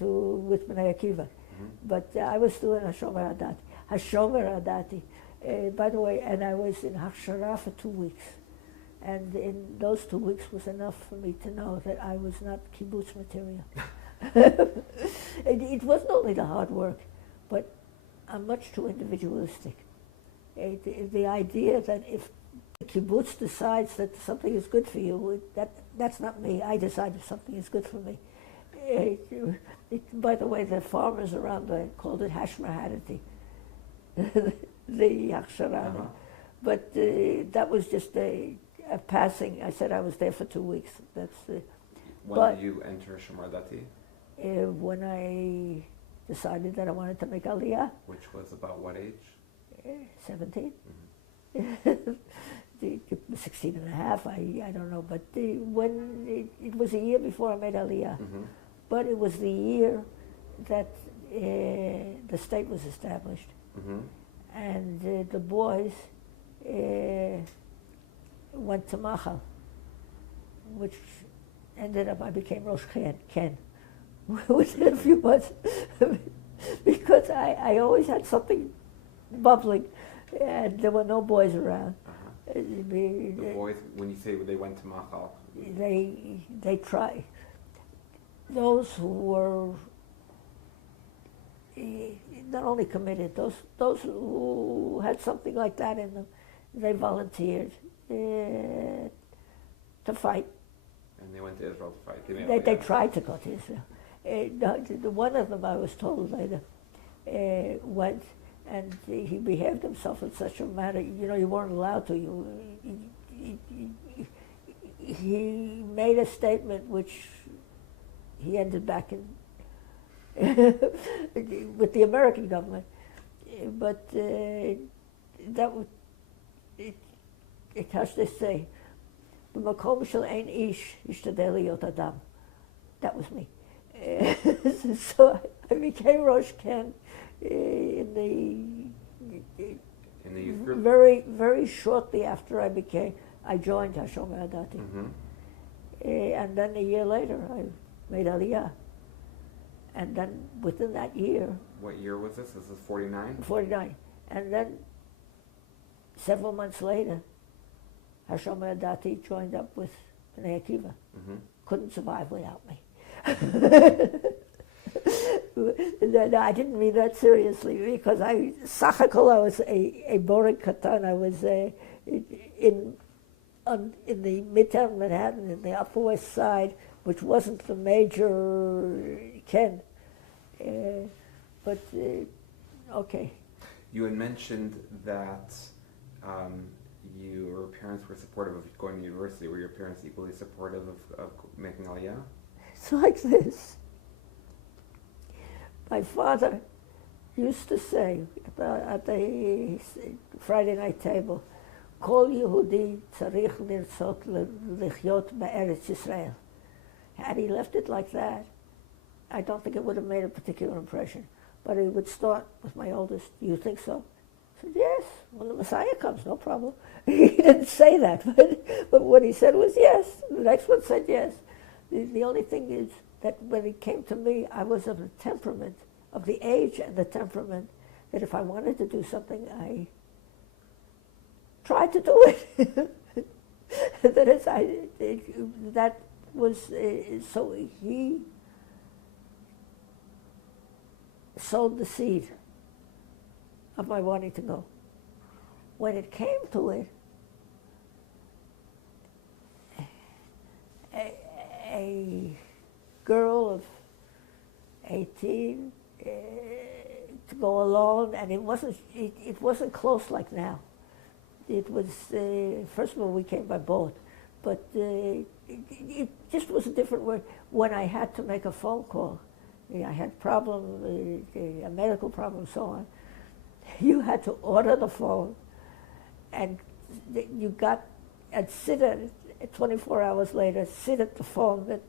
with Bnei Akiva, but I was doing Hashomer Hadati. Hashomer Hadati. By the way, and I was in Hachshara for 2 weeks, and in those 2 weeks was enough for me to know that I was not kibbutz material. It wasn't only the hard work, but I'm much too individualistic. The idea that if the kibbutz decides that something is good for you, that's not me. I decide if something is good for me. By the way, the farmers around there called it Hashmer Hadati, the Hachshara. But that was just a passing. I said I was there for 2 weeks. When did you enter Shomer Dati? When I decided that I wanted to make Aliyah. Which was about what age? 17. 16 and a half, I don't know. But when it was a year before I made Aliyah. But it was the year that the state was established. And the boys went to Machal, which ended up, I became Rosh Ken within a few months. Because I always had something bubbling, and there were no boys around. The boys, when you say they went to Machal? They tried. Those who were not only committed, those who had something like that in them, they volunteered to fight. And they went to Israel to fight? They tried to go to Israel. One of them, I was told later, went, and he behaved himself in such a manner, you weren't allowed to. He made a statement which he ended back in with the American government. But that was, it has to say, במקום של אין איש, ישתדל להיות אדם. That was me. So I became Rosh Ken in the youth group? Very, very shortly after I joined Hashomer Hadati. And then a year later, I made Aliyah. And then within that year... What year was this? This is 49? 49. And then several months later, Hashomer Hadati joined up with Bnei Akiva. Couldn't survive without me. No, I didn't mean that seriously, because I was a boring katan. I was in the Midtown Manhattan, in the Upper West Side, which wasn't the major Ken. But okay. You had mentioned that your parents were supportive of going to university. Were your parents equally supportive of making Aliyah? It's like this. My father used to say at the Friday night table, כל יהודי צריך לרצות לחיות בארץ ישראל. Had he left it like that, I don't think it would have made a particular impression. But he would start with my oldest, do you think so? I said, yes, when the Messiah comes, no problem. He didn't say that, but what he said was yes. The next one said yes. The only thing is that when it came to me, I was of the temperament, of the age and the temperament, that if I wanted to do something, I tried to do it. That was, so he sowed the seed of my wanting to go. When it came to it, a girl of 18 to go alone, and it wasn't close like now. It was, first of all, we came by boat, but it just was a different word. When I had to make a phone call, I had a problem, a medical problem, so on. You had to order the phone, and you got, and sit at 24 hours later, sit at the phone.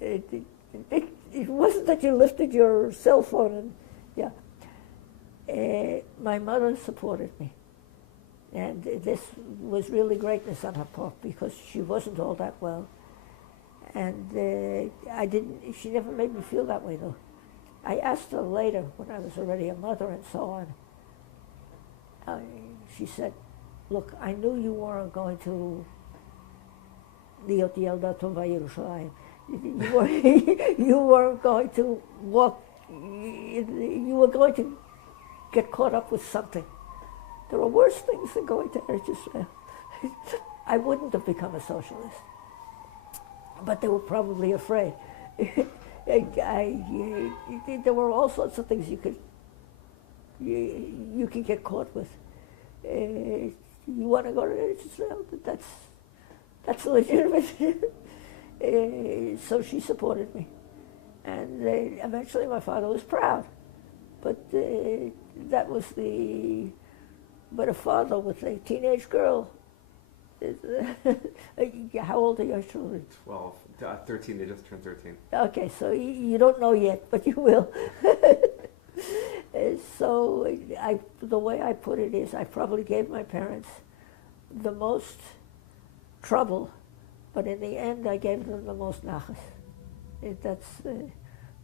It wasn't that you lifted your cell phone and, yeah. My mother supported me. And this was really greatness on her part because she wasn't all that well. And she never made me feel that way though. I asked her later when I was already a mother and so on. She said, look, I knew you weren't going to להיות ילדה טובה ירושלים. You weren't going to walk, you were going to get caught up with something. There are worse things than going to Eretz Israel. I wouldn't have become a socialist, but they were probably afraid. There were all sorts of things you could get caught with. You want to go to Eretz Israel? That's legitimate. So she supported me, and eventually my father was proud. But that was the. But a father with a teenage girl, how old are your children? 12, 13, they just turned 13. Okay, so you don't know yet, but you will. So the way I put it is I probably gave my parents the most trouble, but in the end I gave them the most nachas.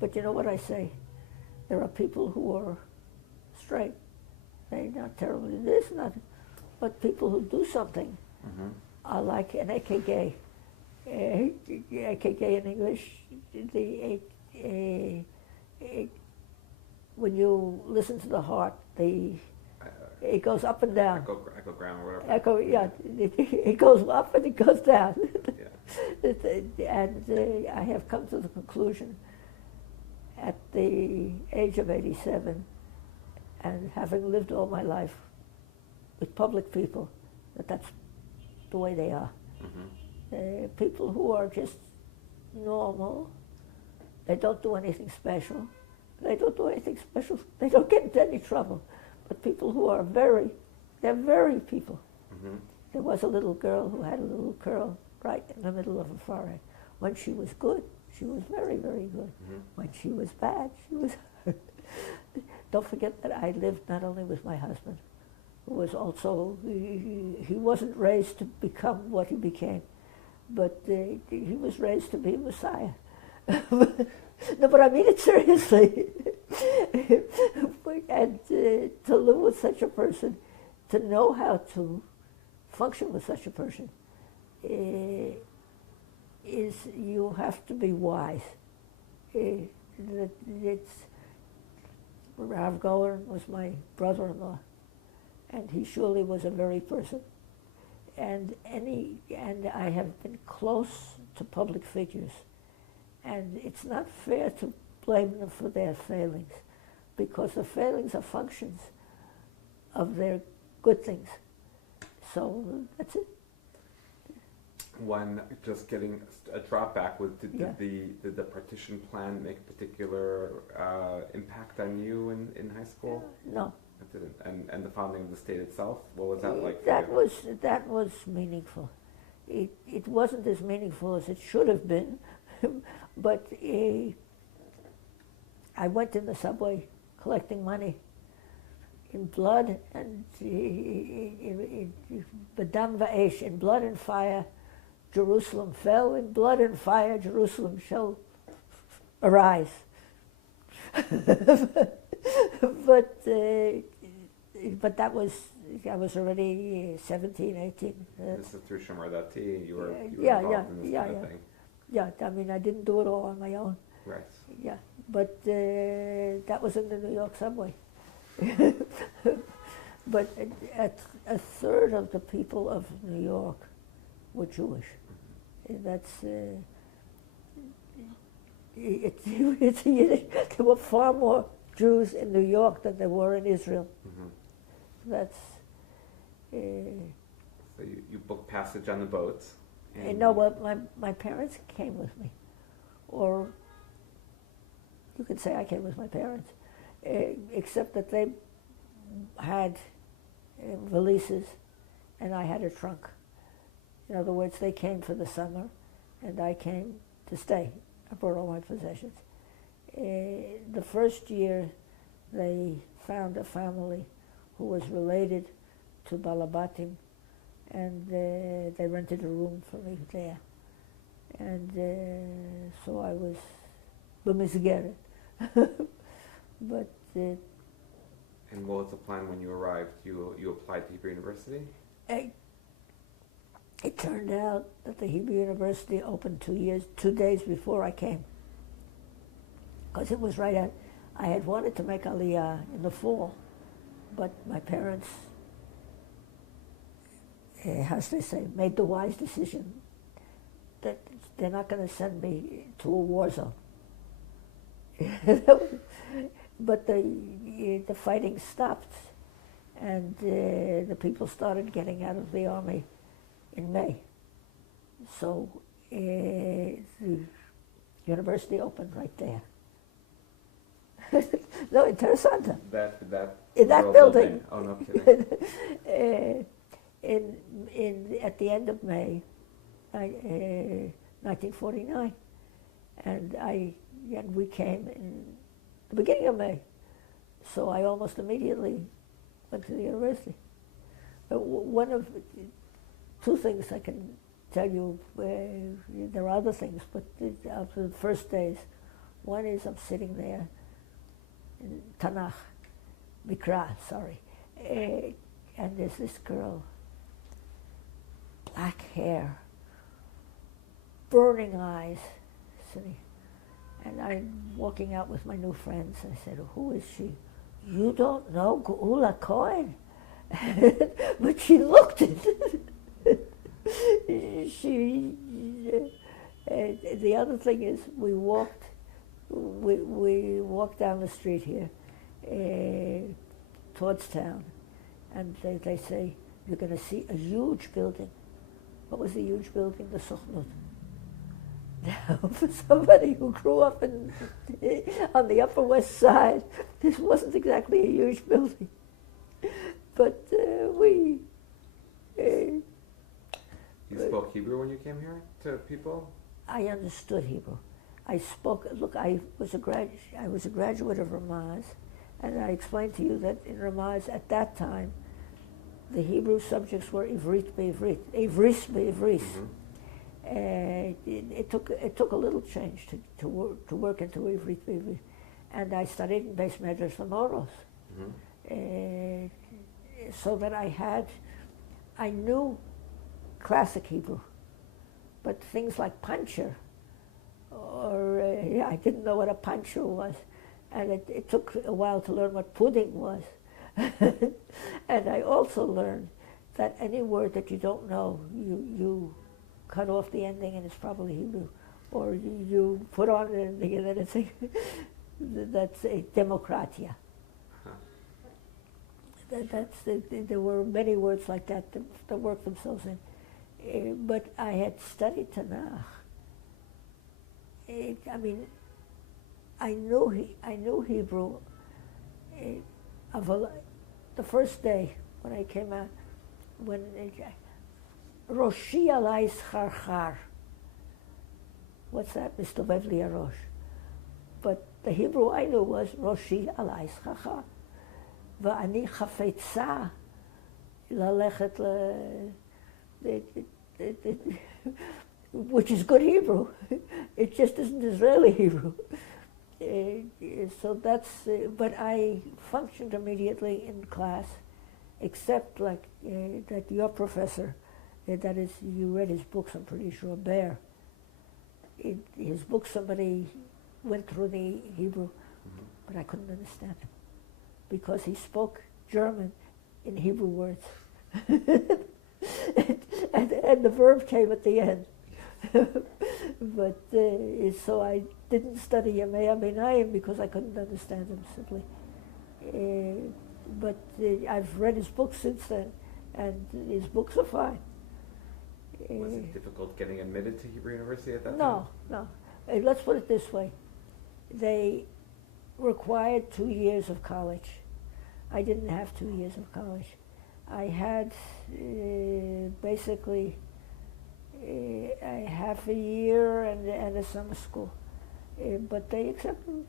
But you know what I say? There are people who are straight. They're not terribly this, but people who do something are like an AKG. AKG in English, when you listen to the heart, it goes up and down. Echogram or whatever. Echo, yeah, it goes up and it goes down. Yeah. And I have come to the conclusion at the age of 87, and having lived all my life with public people, that's the way they are. People who are just normal, they don't do anything special. They don't do anything special. They don't get into any trouble. But people who are they're very people. There was a little girl who had a little curl right in the middle of her forehead. When she was good, she was very, very good. When she was bad, she was hurt. Don't forget that I lived not only with my husband, who was also, he wasn't raised to become what he became, but he was raised to be a Messiah. No, but I mean it seriously. And to live with such a person, to know how to function with such a person, is you have to be wise. Rav Gohen was my brother-in-law, and he surely was a very person. And I have been close to public figures, and it's not fair to blame them for their failings, because the failings are functions of their good things. So that's it. When just getting a drop back, did the partition plan make a particular impact on you in high school? No. It didn't. And the founding of the state itself, what was that like? That was meaningful. It wasn't as meaningful as it should have been, but I went in the subway collecting money in blood and B'dam v'esh, in blood and fire. Jerusalem fell, in blood and fire Jerusalem shall arise. but that was, I was already 17, 18. This is through Shomer Dati. You were Yeah, involved in this kind of thing. Yeah, I mean, I didn't do it all on my own. Right. Yeah, but that was in the New York subway. But a third of the people of New York were Jewish. That's it's Yiddish. There were far more Jews in New York than there were in Israel. Mm-hmm. That's. So you booked passage on the boat. No, well, my parents came with me, or you could say I came with my parents, except that they had valises and I had a trunk. In other words, they came for the summer and I came to stay. I brought all my possessions. The first year they found a family who was related to Balabatim, and they rented a room for me there. And so I was במסגרת. But and what was the plan when you arrived? You applied to Hebrew University? It turned out that the Hebrew University opened 2 days before I came. Because it was right at, I had wanted to make Aliyah in the fall, but my parents, how should I say, made the wise decision that they're not going to send me to a war zone. But the fighting stopped, and the people started getting out of the army in May. So the university opened right there. No, interessante. In that building. Oh, no kidding. At the end of May, 1949, and we came in the beginning of May, so I almost immediately went to the university. One of two things I can tell you. There are other things, but after the first days, one is I'm sitting there in Tanakh, Mikra, sorry, and there's this girl, black hair, burning eyes, sitting. And I'm walking out with my new friends, and I said, "Who is she?" "You don't know Geula Cohen?" But she looked it. The other thing is, we walked down the street here towards town, and they say, "You're going to see a huge building." What was the huge building? The Sochnut. Now, for somebody who grew up on the Upper West Side, this wasn't exactly a huge building. But You spoke Hebrew when you came here to people? I understood Hebrew. I spoke. Look, I was a graduate of Ramaz, and I explained to you that in Ramaz at that time, the Hebrew subjects were Ivrit be'Ivrit, Ivris be'Ivris. Mm-hmm. It took a little change to work into Ivrit be'Ivrit, and I studied in Beis Medrash Lamoros, so that I knew classic Hebrew, but things like pancher, or I didn't know what a pancher was, and it took a while to learn what pudding was. And I also learned that any word that you don't know, you cut off the ending and it's probably Hebrew, or you put on an ending and then it's that's a demokratia. There were many words like that that worked themselves in. But I had studied Tanakh. I mean, I knew Hebrew. The first day when I came out, when Roshi alai scharchar. What's that? Mistovev li harosh. But the Hebrew I knew was Roshi alai scharchar. Va'ani chafetza lalechet which is good Hebrew. It just isn't Israeli Hebrew. So that's, but I functioned immediately in class, except like that your professor, that is, you read his books, I'm pretty sure, Bear. His book, somebody went through the Hebrew, but I couldn't understand him because he spoke German in Hebrew words. and the verb came at the end. But so I didn't study Yemei Abinayim because I couldn't understand him simply. But I've read his books since then, and his books are fine. Was it difficult getting admitted to Hebrew University at that time? No. Let's put it this way. They required 2 years of college. I didn't have 2 years of college. I had basically half a year and a summer school. But they accepted me.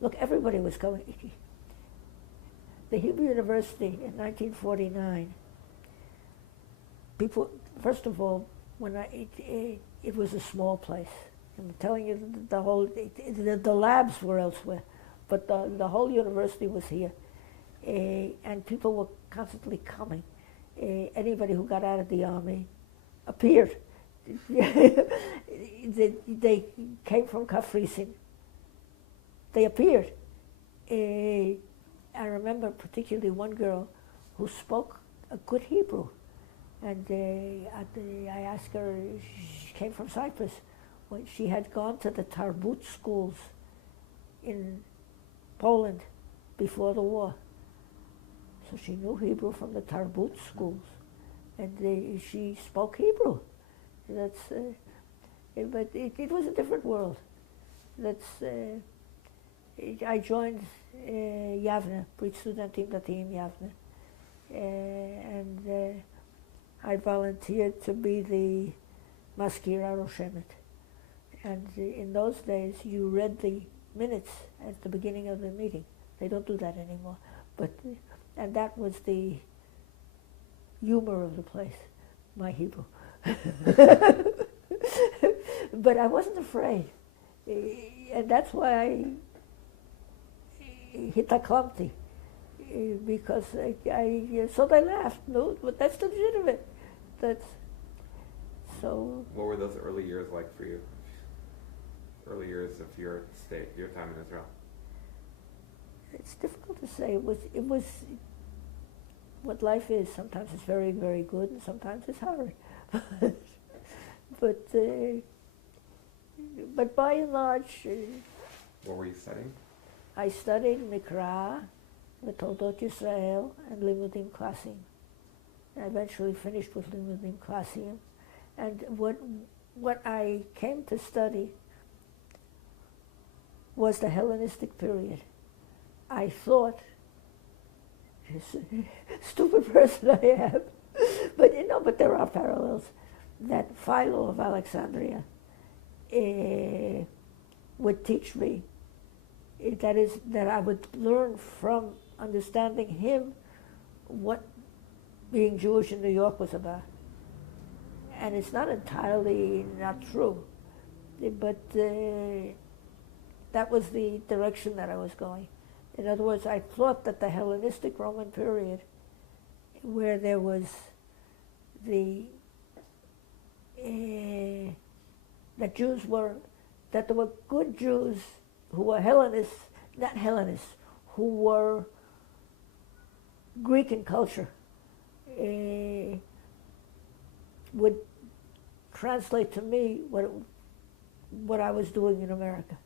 Look, everybody was going. The Hebrew University in 1949, people, first of all, when it was a small place. I'm telling you, the labs were elsewhere, but the whole university was here. And people were constantly coming. Anybody who got out of the army appeared. They came from Kafrisin. They appeared. I remember particularly one girl who spoke a good Hebrew. And I asked her, she came from Cyprus. When she had gone to the Tarbut schools in Poland before the war. So she knew Hebrew from the Tarbut schools. And she spoke Hebrew. That's, but it was a different world. That's, I joined Yavne, Brit Studentim Datim Yavne, and I volunteered to be the Maskira Roshemet. And in those days, you read the minutes at the beginning of the meeting. They don't do that anymore. But, and that was the humor of the place, my Hebrew. But I wasn't afraid. And that's why I hitaklamti, because so they laughed. No, but that's legitimate. That's so. What were those early years like for you? Early years of your time in Israel. It's difficult to say. It was what life is. Sometimes it's very, very good, and sometimes it's hard. But by and large. What were you studying? I studied Mikra, Toldot Israel, and Limudim Klasim. I eventually finished with Limudim Klasim. And what I came to study was the Hellenistic period. I thought, stupid person I am, but there are parallels, that Philo of Alexandria would teach me, that I would learn from understanding him what being Jewish in New York was about. And it's not entirely not true, but that was the direction that I was going. In other words, I thought that the Hellenistic Roman period, where there was that there were good Jews who were Hellenists, not Hellenists, who were Greek in culture, would translate to me what I was doing in America.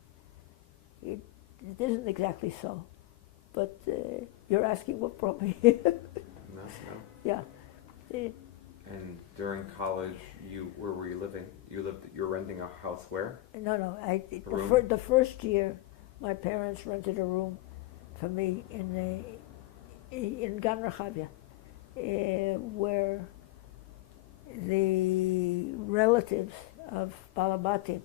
It isn't exactly so, but you're asking what brought me here. No. Yeah. And during college, where were you living? You were renting a house where? No. The first year, my parents rented a room for me in Gan Rechavia, where the relatives of Balabatim,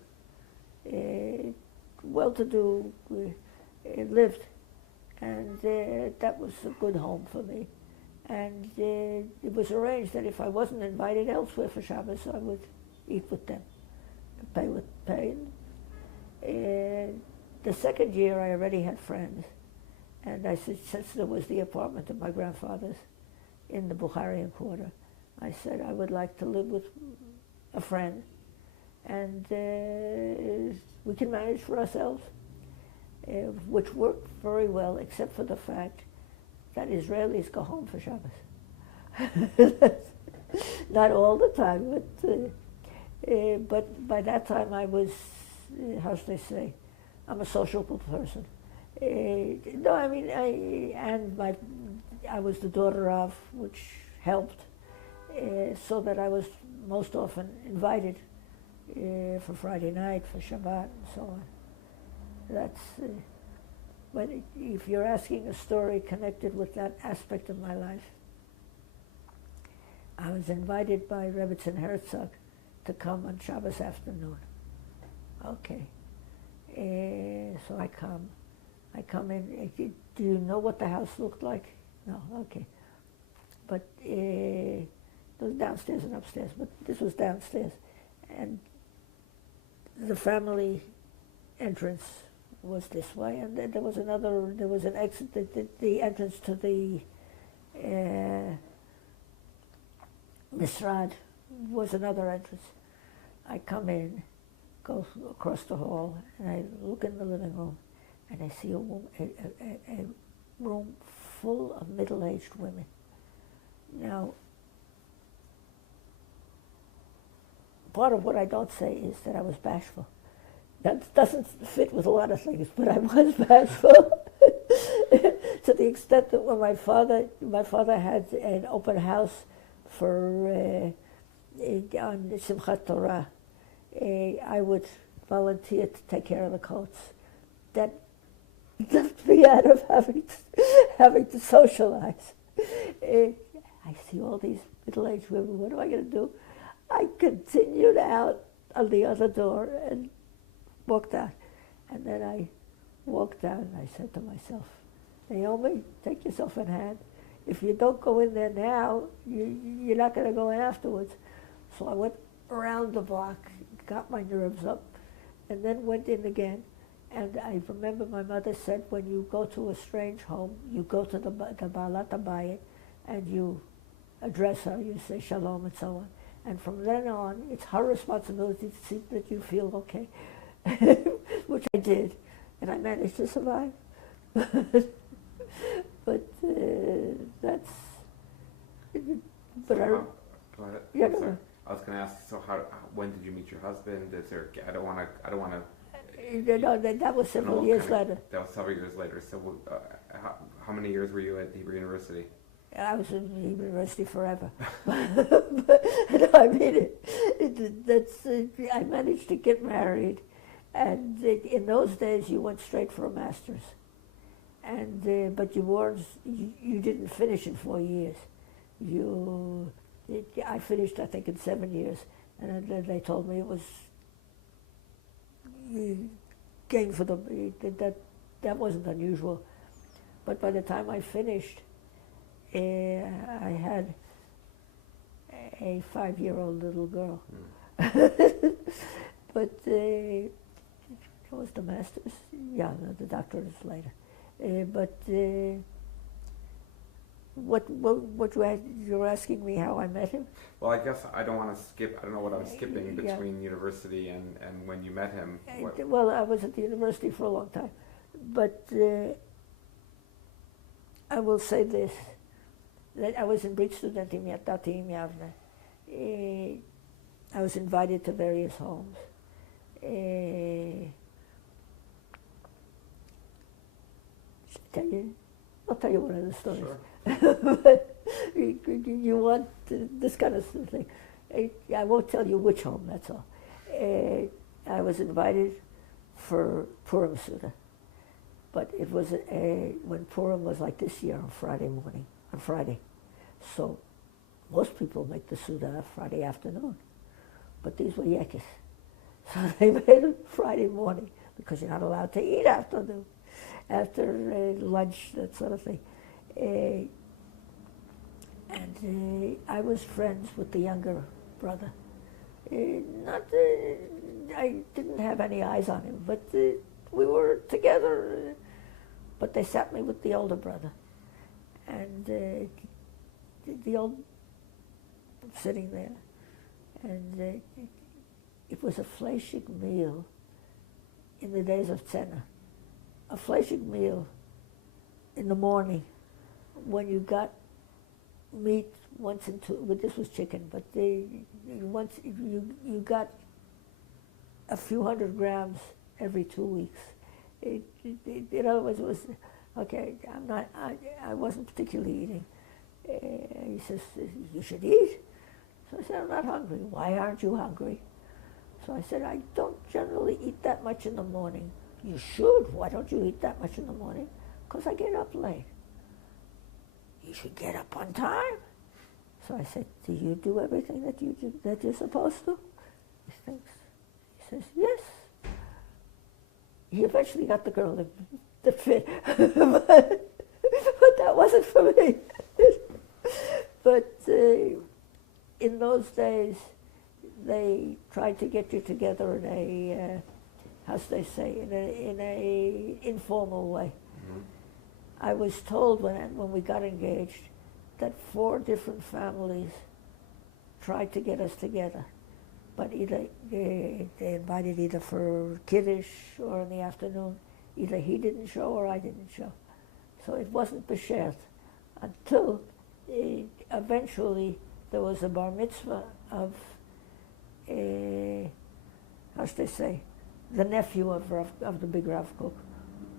well-to-do, lived, and that was a good home for me. And it was arranged that if I wasn't invited elsewhere for Shabbos, I would eat with them, pay. the second year I already had friends. And I said, since there was the apartment of my grandfather's in the Bukharian Quarter, I said I would like to live with a friend, and we can manage for ourselves, which worked very well, except for the fact that Israelis go home for Shabbos. Not all the time, but by that time I was, how should I say, I'm a sociable person. No, I mean, I was the daughter of, which helped, so that I was most often invited for Friday night, for Shabbat, and so on. That's, but if you're asking a story connected with that aspect of my life, I was invited by Rebbetzin Herzog to come on Shabbos afternoon. Okay, so I come in. Do you know what the house looked like? No, okay. But it was downstairs and upstairs, but this was downstairs. And the family entrance was this way, and then there was an exit, the entrance to the Misrad was another entrance. I come in, go across the hall, and I look in the living room, and I see a room full of middle-aged women. Now, part of what I don't say is that I was bashful. That doesn't fit with a lot of things, but I was bashful to the extent that when my father had an open house for on Simchat Torah, I would volunteer to take care of the coats. That left me out of having to socialize. I see all these middle-aged women. What am I going to do? I continued out on the other door and walked out. And then I walked out and I said to myself, Naomi, take yourself in hand. If you don't go in there now, you're not going to go in afterwards. So I went around the block, got my nerves up, and then went in again. And I remember my mother said, when you go to a strange home, you go to the Baalat Habayit and you address her, you say shalom and so on. And from then on, it's her responsibility to see that you feel okay, which I did, and I managed to survive. But that's. But go ahead. Yeah, Sorry. I was going to ask. So, when did you meet your husband? Is there? I don't want to. No, that was several years later. That was several years later. So, how many years were you at Hebrew University? I was in Hebrew University forever. No, I mean, I managed to get married, and in those days you went straight for a master's, and but you didn't finish in 4 years. I finished, I think, in 7 years, and then they told me it was game for them. That wasn't unusual, but by the time I finished, I had a 5-year-old little girl. But it was the master's. Yeah, the doctorate is later. But what you're asking me how I met him? Well, I guess I don't want to skip. I don't know what I was skipping between university and when you met him. Well, I was at the university for a long time, but I will say this. That I was in Brit Studentim Yatati in Yavne. I was invited to various homes. I'll tell you one of the stories. Sure. You want this kind of thing. I won't tell you which home, that's all. I was invited for Purim Suda. But it was when Purim was like this year on Friday morning, on Friday. So most people make the Suda Friday afternoon, but these were Yekis. So they made it Friday morning because you're not allowed to eat after lunch, that sort of thing. And I was friends with the younger brother. I didn't have any eyes on him, but we were together. But they sat me with the older brother. And the old sitting there. And it was a fleshig meal in the days of Tzena. A fleshig meal in the morning when you got meat once in two, but this was chicken, but once you got a few hundred grams every 2 weeks. In other words, it was, okay, I wasn't particularly eating. He says, you should eat. So I said, I'm not hungry. Why aren't you hungry? So I said, I don't generally eat that much in the morning. You should. Why don't you eat that much in the morning? Because I get up late. You should get up on time. So I said, do you do everything that you're supposed to? He thinks. He says, yes. He eventually got the girl that fit. but that wasn't for me. But in those days, they tried to get you together in a, how should they say, in a informal way. Mm-hmm. I was told when we got engaged that 4 different families tried to get us together, but either they invited either for Kiddush or in the afternoon. Either he didn't show or I didn't show. So it wasn't beshert until eventually there was a bar mitzvah of, how should I say, the nephew of the big Rav Kook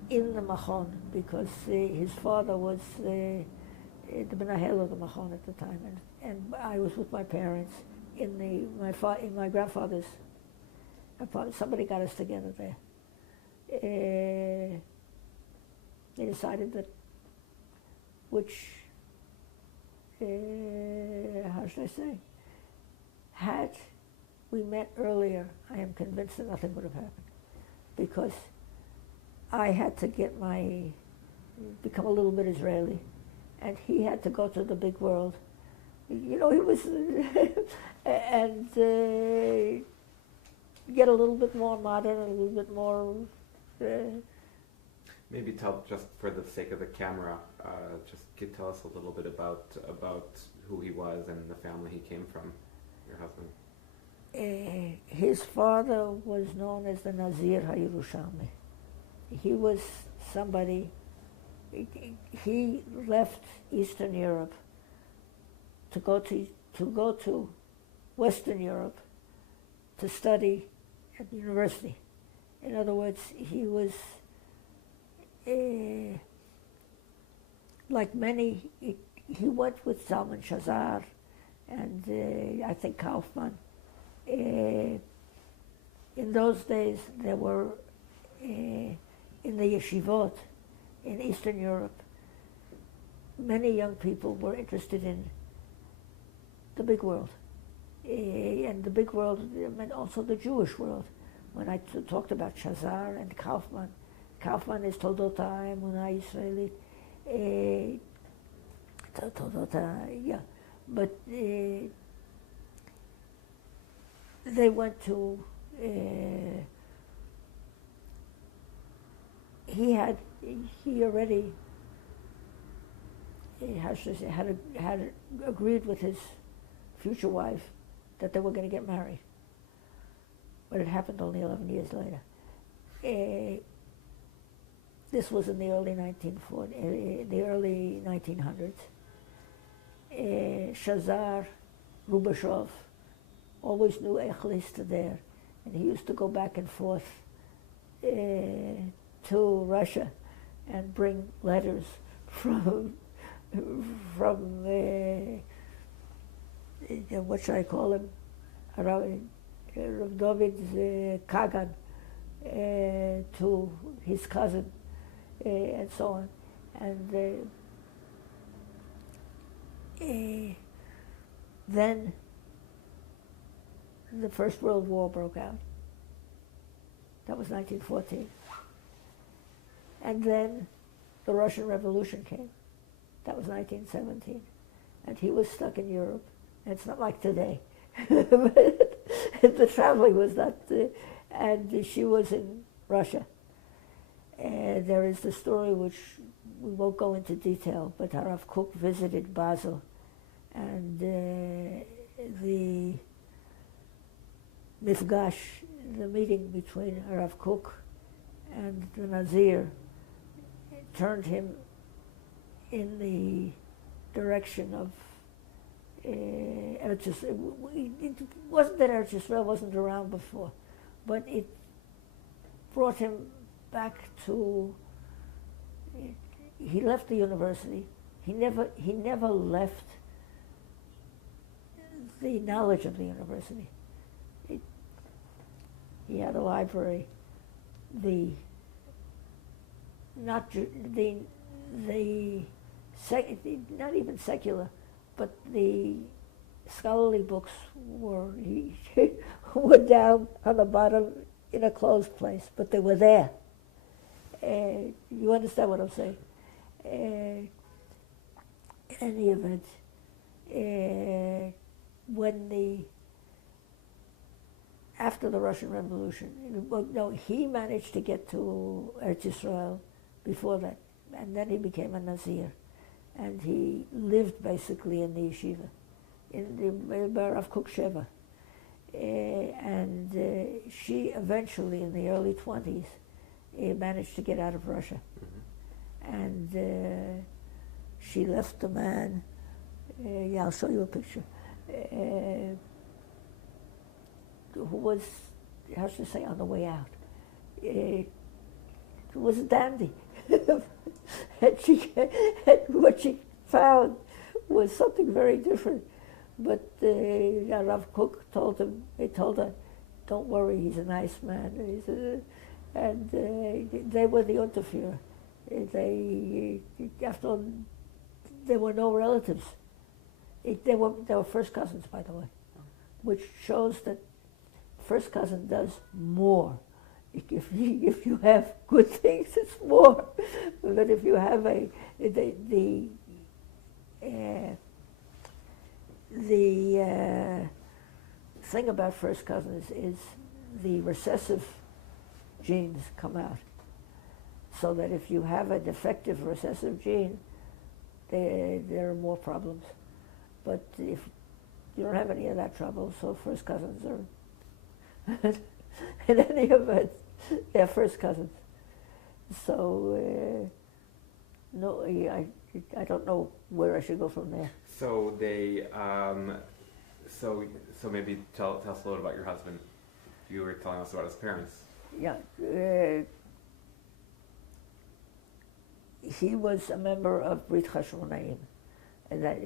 in the Machon, because his father was the Menahel of the Machon at the time, and I was with my parents in my grandfather's apartment. Somebody got us together there. They decided that which, how should I say, had we met earlier, I am convinced that nothing would have happened, because I had to become a little bit Israeli, and he had to go to the big world. You know, he was, and get a little bit more modern, a little bit more. Maybe tell, just for the sake of the camera, tell us a little bit about who he was and the family he came from, your husband. His father was known as the Nazir HaYerushalmi. He was somebody, he left Eastern Europe to go to Western Europe to study at the university. In other words, he was, like many, he went with Zalman Shazar and I think Kaufman. In those days, there were, in the yeshivot in Eastern Europe, many young people were interested in the big world. And the big world meant also the Jewish world. When I talked about Shazar and Kaufman, Kaufman is Toldot Ha'emunah Yisraelit. Yeah. But they went to, he already, how should I say, had agreed with his future wife that they were going to get married. But it happened only 11 years later. This was in the early 1900s. Shazar Rubashov always knew Echlis to there, and he used to go back and forth to Russia and bring letters from what should I call him, Rav David's Kagan, to his cousin, and so on. And then the First World War broke out. That was 1914. And then the Russian Revolution came. That was 1917. And he was stuck in Europe. And it's not like today. The traveling was not, and she was in Russia. There is the story which we won't go into detail, but Harav Kook visited Basel, and the mifgash, the meeting between Harav Kook and the Nazir, turned him in the direction of Eretz Yisrael. It wasn't that Eretz Yisrael wasn't around before, but it brought him back to. He left the university. He never left the knowledge of the university. He had a library. Not even secular, but the scholarly books were were down on the bottom in a closed place, but they were there. You understand what I'm saying? In any event, after the Russian Revolution, he managed to get to Eretz Yisrael before that, and then he became a Nazir, and he lived basically in the yeshiva, in the Rav Kook Sheva, and she eventually, in the early 20s, managed to get out of Russia, and she left the man. Yeah, I'll show you a picture. Who was, how should I say, on the way out. Who was a dandy. and what she found was something very different. But Rav Kook told her, don't worry, he's a nice man. And they were the Unterführer. After all, there were no relatives. They were first cousins, by the way, which shows that first cousin does more. If you have good things, it's more. But if you have the thing about first cousins is the recessive genes come out. So that if you have a defective recessive gene, there are more problems. But if you don't have any of that trouble, so first cousins are, in any event, they're first cousins. So, no, I don't know where I should go from there. So they, so maybe tell us a little about your husband. You were telling us about his parents. Yeah. He was a member of Brit Hashmonaim, and that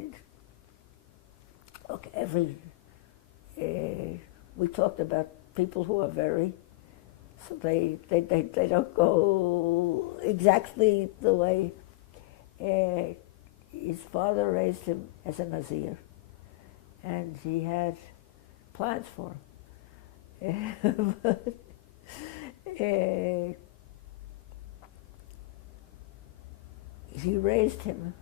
we talked about people who are very, so they don't go exactly the way. His father raised him as a Nazir, and he had plans for him. He raised him.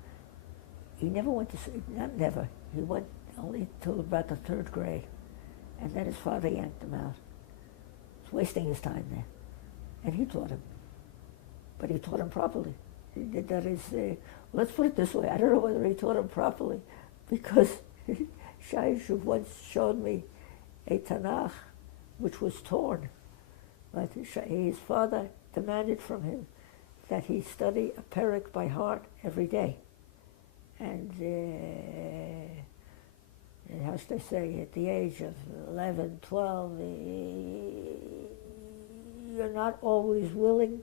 He never went to school, not never. He went only till about the 3rd grade. And then his father yanked him out. He was wasting his time there. And he taught him. But he taught him properly. That is, let's put it this way, I don't know whether he taught him properly, because Shai-Yishuv once showed me a Tanakh which was torn. But his father demanded from him that he study a Peleg by heart every day. And how should I say, at the age of 11, 12, you're not always willing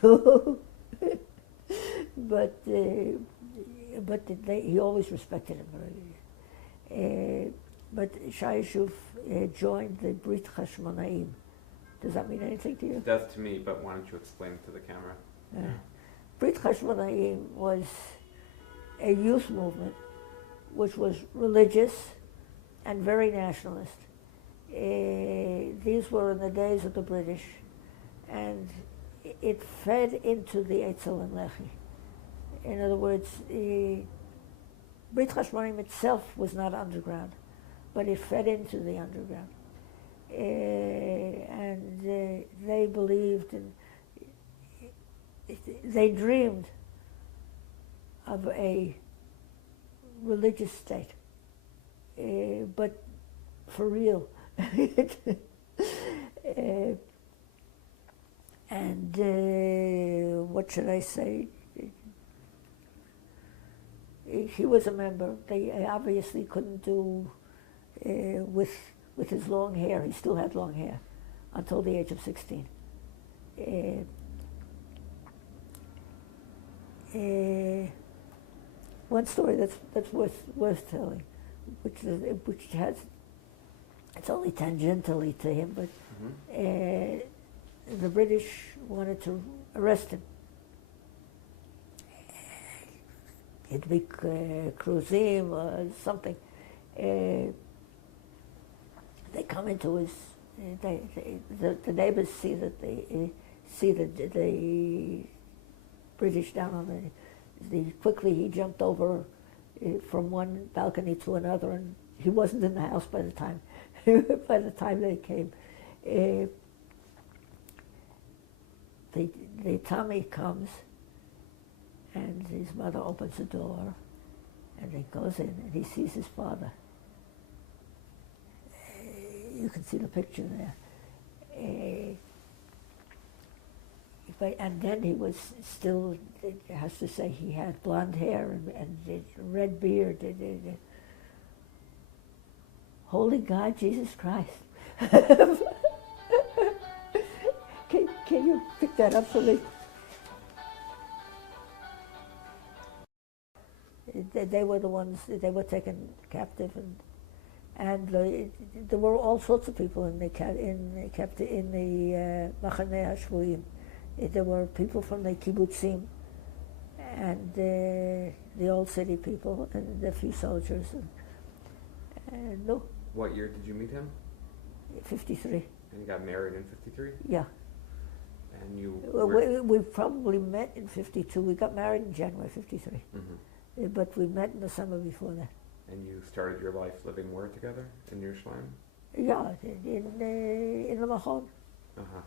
to, but he always respected him. But Shai-Yishuv joined the Brit Hashmonaim. Does that mean anything to you? It does to me, but why don't you explain to the camera? Brit Hashmonaim was a youth movement which was religious and very nationalist. These were in the days of the British, and it fed into the Eitzel and Lechi. In other words, Brit Hashmonaim itself was not underground, but it fed into the underground. And they believed they dreamed of a religious state, but for real. And what should I say? He was a member. They obviously couldn't do with his long hair. He still had long hair until the age of 16. One story that's worth telling, which has, it's only tangentially to him, but the British wanted to arrest him. It'd be cruising or something. They come into his. The neighbors see that the British down on quickly he jumped over from one balcony to another, and he wasn't in the house by the time they came. The Tommy comes, and his mother opens the door, and he goes in, and he sees his father. You can see the picture there. And then he was still, it has to say, he had blonde hair and red beard. Holy God, Jesus Christ. Can you pick that up for me? They were the ones, they were taken captive, and there were all sorts of people in the Machaneh HaShvuim. There were people from the kibbutzim, and the old city people, and a few soldiers. And no. What year did you meet him? 53. And you got married in 53? Yeah. And you we probably met in 52. We got married in January 53. Mm-hmm. But we met in the summer before that. And you started your life living where together? In Yerushalayim? Yeah, in the Machon. Uh-huh.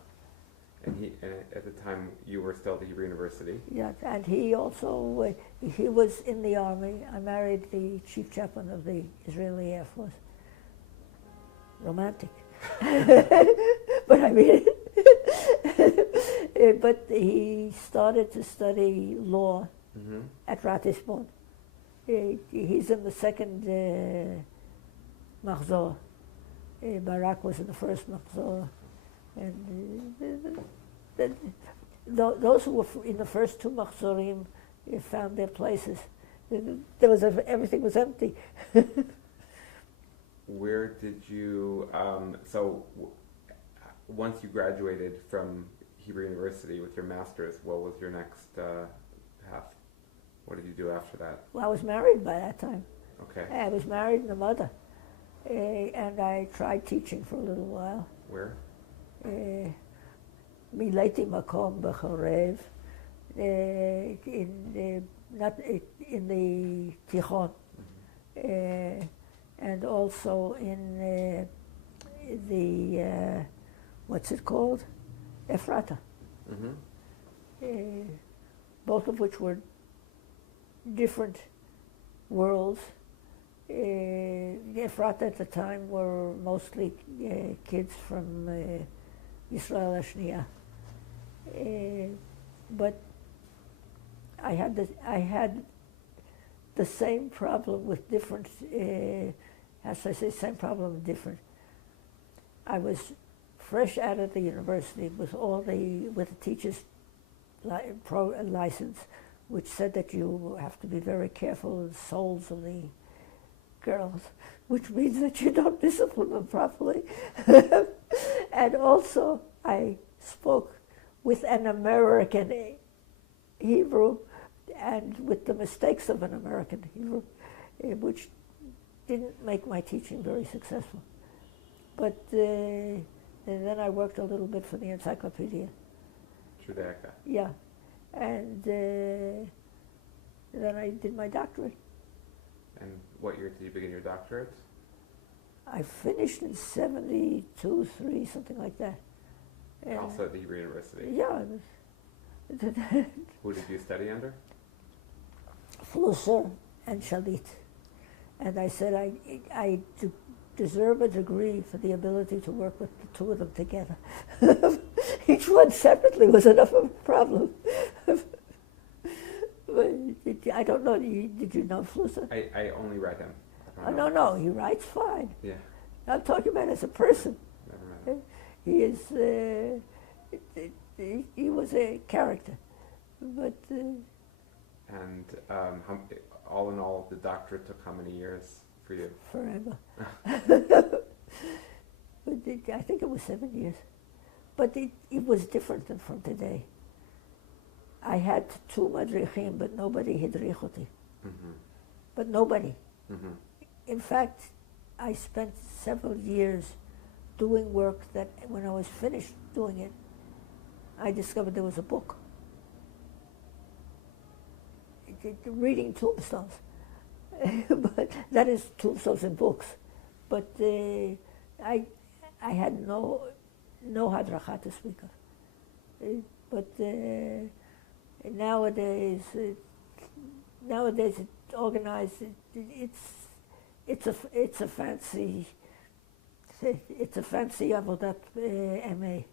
And at the time, you were still at the Hebrew University. Yeah, and he also, he was in the army. I married the chief chaplain of the Israeli Air Force. Romantic. But I mean, but he started to study law at Ratisbon. He's in the second Machzor. Barak was in the first Machzor. And those who were in the first two Machzorim found their places. Everything was empty. Where did you, once you graduated from Hebrew University with your master's, what was your next path? What did you do after that? Well, I was married by that time. Okay. I was married and a mother. And I tried teaching for a little while. Where? Mileti Makom B'Chorev, in the Tichon, and also in the what's it called, Ephrata. Both of which were different worlds. Ephrata at the time were mostly kids from Israel Ashniya. But I had the same problem with different, as I say, same problem different. I was fresh out of the university with the teacher's license, which said that you have to be very careful of the souls of the girls, which means that you don't discipline them properly. And also, I spoke with an American Hebrew and with the mistakes of an American Hebrew, which didn't make my teaching very successful. But and then I worked a little bit for the encyclopedia. Judaica. Yeah. And then I did my doctorate. And what year did you begin your doctorate? I finished in 72, 3, something like that. And also at the Hebrew University? Yeah. Who did you study under? Flusser and Shalit. And I said I deserve a degree for the ability to work with the two of them together. Each one separately was enough of a problem. I don't know, did you know Flusser? I only read him. Oh, no, he writes fine. Yeah. I'm talking about as a person. Never met him. He is, he was a character. But And all in all, the doctorate took how many years for you? forever. I think it was 7 years. But it was different than from today. I had two madrichim, but nobody hidrich oti. Mm-hmm. But nobody. Mm-hmm. In fact, I spent several years doing work that when I was finished doing it, I discovered there was a book. Reading tombstones. But that is tombstones in books. But I had no hadracha to speak of. But nowadays it's organized. It's a fancy avodat MA.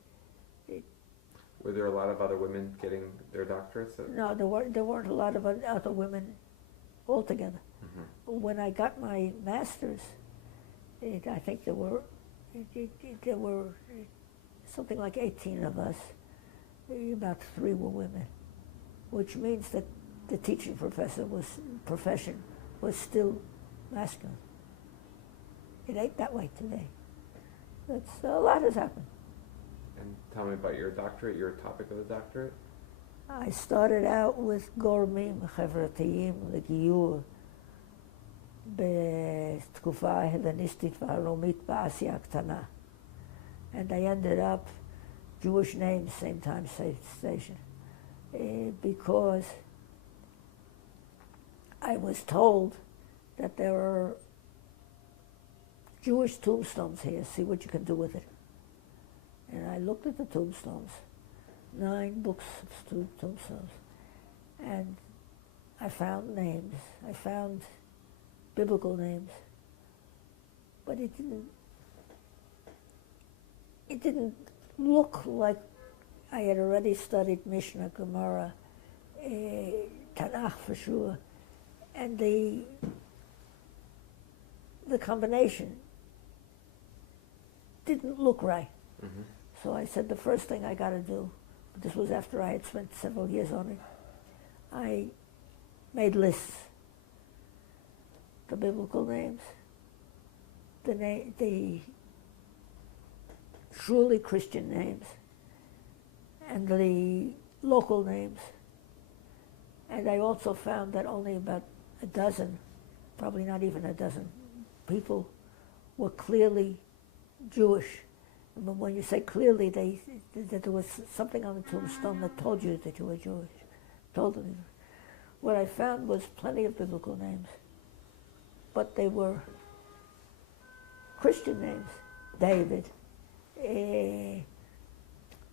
Were there a lot of other women getting their doctorates? No, there weren't a lot of other women altogether. Mm-hmm. When I got my master's, I think there were something like 18 of us. About 3 were women, which means that the teaching profession was still masculine. It ain't that way today. A lot has happened. And tell me about your doctorate, your topic of the doctorate. I started out with גורמים חברתיים לגיור בתקופה ההלניסטית והרומית באסיה הקטנה. And I ended up Jewish names, same time, same station. Because I was told that there are Jewish tombstones here, see what you can do with it. And I looked at the tombstones, 9 books of tombstones, and I found names. I found biblical names, but it didn't look like I had already studied Mishnah, Gemara, Tanakh for sure, and the combination didn't look right. Mm-hmm. So I said the first thing I got to do, this was after I had spent several years on it, I made lists. The biblical names, the truly Christian names, and the local names. And I also found that only about a dozen, probably not even a dozen, people were clearly Jewish. But when you say clearly, that there was something on the tombstone that told you that you were Jewish. Told them. What I found was plenty of biblical names, but they were Christian names. David,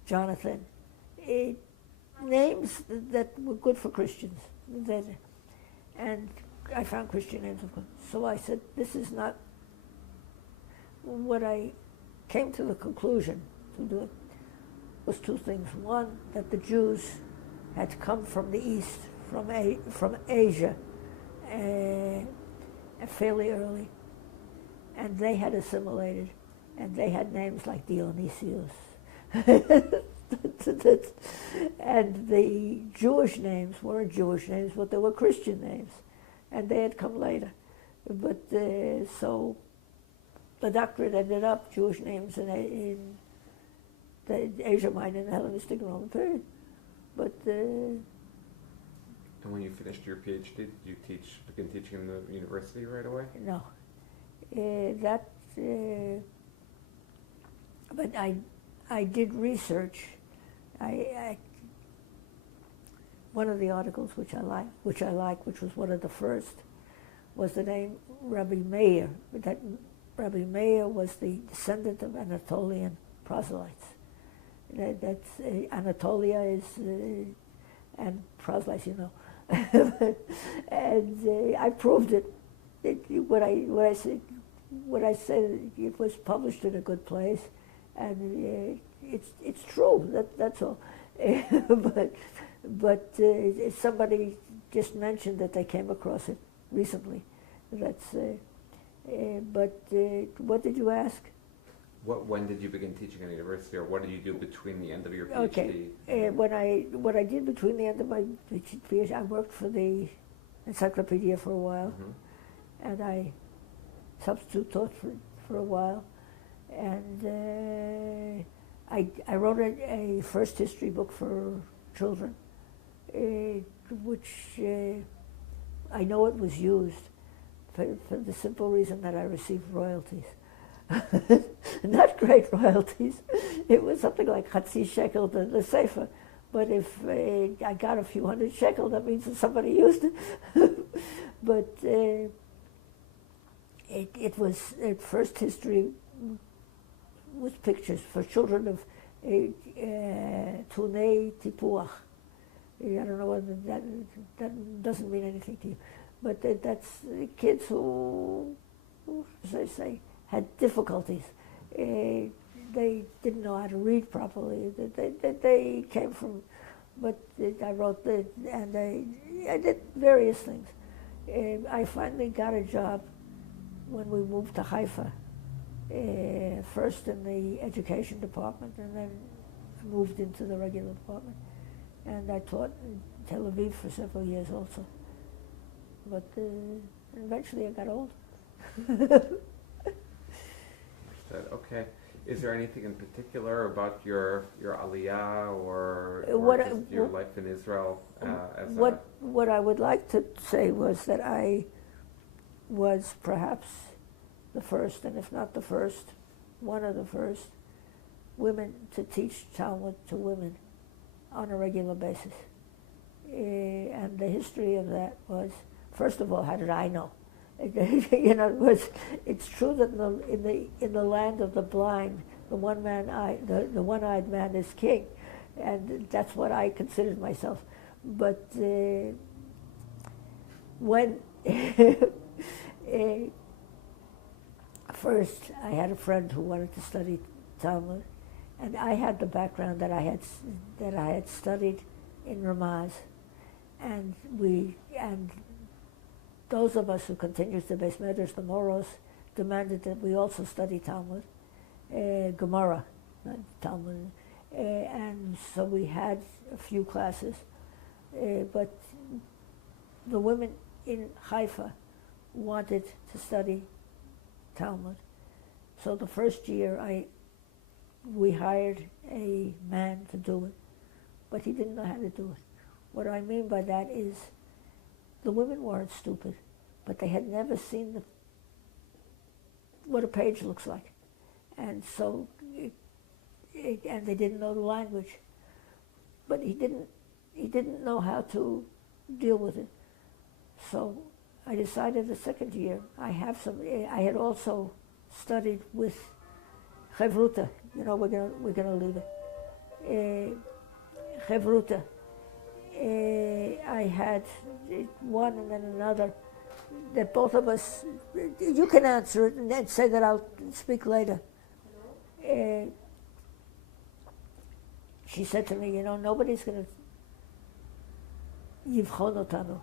Jonathan, names that were good for Christians. And I found Christian names, of course. So I said, this is not what I came to the conclusion to do it was 2 things. One, that the Jews had come from the east, from Asia, fairly early, and they had assimilated, and they had names like Dionysius. And the Jewish names weren't Jewish names, but they were Christian names, and they had come later. But so the doctorate ended up Jewish names in the Asia Minor and the Hellenistic Roman period. But And when you finished your PhD, did you begin teaching in the university right away? no, but I did research. One of the articles which I liked, which was one of the first, was the name Rabbi Meir. That Rabbi Meir was the descendant of Anatolian proselytes. Anatolia is and proselytes, you know. And I proved it. When I said it was published in a good place, and it's true. That's all. but somebody just mentioned that they came across it recently. That's. What did you ask? When did you begin teaching at university, or what did you do between the end of your PhD? Okay. What I did between the end of my PhD, I worked for the encyclopedia for a while, and I substitute taught for a while, and I wrote a first history book for children, which I know it was used for the simple reason that I received royalties. Not great royalties. It was something like Chatzi shekel, the sefer. But if I got a few hundred shekel, that means that somebody used it. But it was first history with pictures for children of Tunei Tipuach. I don't know whether that doesn't mean anything to you. But that's kids who, as I say, had difficulties. They didn't know how to read properly. They came from, but I wrote and I did various things. I finally got a job when we moved to Haifa, first in the education department, and then I moved into the regular department. And I taught in Tel Aviv for several years also. But eventually I got old. Okay. Is there anything in particular about your aliyah or just your life in Israel? What I would like to say was that I was perhaps the first, and if not the first, one of the first women to teach Talmud to women on a regular basis. And the history of that was, first of all, how did I know? It's true that in the land of the blind, the one-eyed man is king, and that's what I considered myself. But when first I had a friend who wanted to study Talmud, and I had the background that I had studied in Ramaz, and those of us who continued the Beis Medrash, the Moros, demanded that we also study Talmud, Gemara, not Talmud, and so we had a few classes, but the women in Haifa wanted to study Talmud. So the first year we hired a man to do it, but he didn't know how to do it. What I mean by that is the women weren't stupid, but they had never seen what a page looks like. And so, and they didn't know the language. But he didn't know how to deal with it. So I decided the second year, I had also studied with Chevruta. We're gonna leave it. Chevruta. I had one and then another, that both of us, you can answer it and then say that I'll speak later. She said to me, nobody's going to yivchon otanu.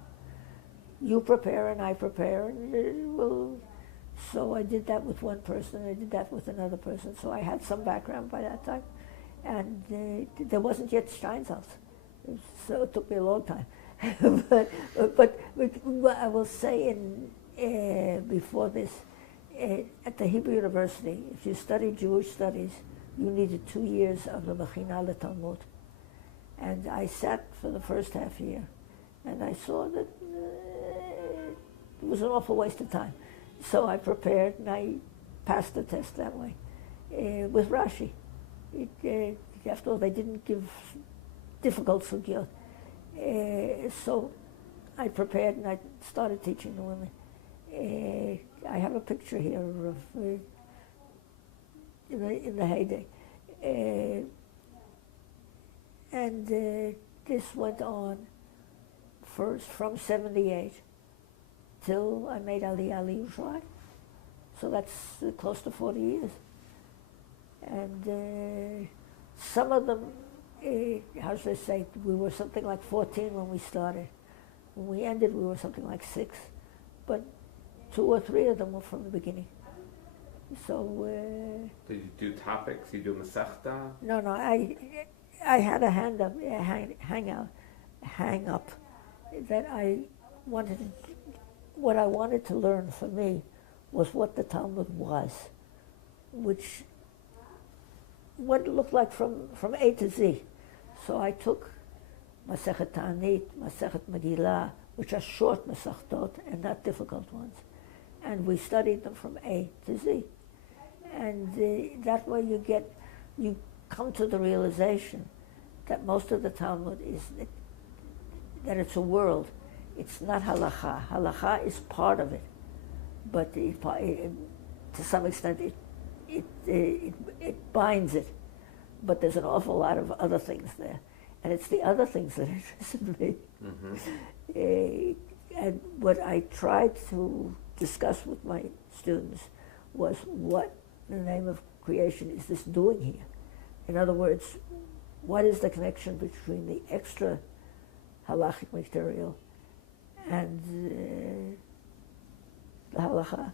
You prepare and I prepare, and so I did that with one person, I did that with another person, so I had some background by that time. And there wasn't yet Steinsaltz. So it took me a long time. but I will say before this, at the Hebrew University, if you studied Jewish studies, you needed 2 years of the Mechina LeTalmud. And I sat for the first half year, and I saw that it was an awful waste of time. So I prepared, and I passed the test that way, with Rashi. After all, they didn't give difficult sugyot. So I prepared and I started teaching the women. I have a picture here of in the heyday. And this went on first from 78 till I made Aliyah Yerushalayim. So that's close to 40 years. And some of them, how should I say, we were something like 14 when we started. When we ended, we were something like 6. But 2 or 3 of them were from the beginning. So... Did you do topics? You do Masechta? No, I had a hang up that I wanted to, what I wanted to learn for me was what the Talmud was, what it looked like from A to Z. So I took Masechet Ta'anit, Masechet Megillah, which are short Masechtot and not difficult ones, and we studied them from A to Z. And that way you come to the realization that most of the Talmud is that it's a world. It's not halacha. Halacha is part of it, but to some extent it binds it. But there's an awful lot of other things there, and it's the other things that interested me. Mm-hmm. And what I tried to discuss with my students was what in the name of creation is this doing here? In other words, what is the connection between the extra halachic material and the halacha?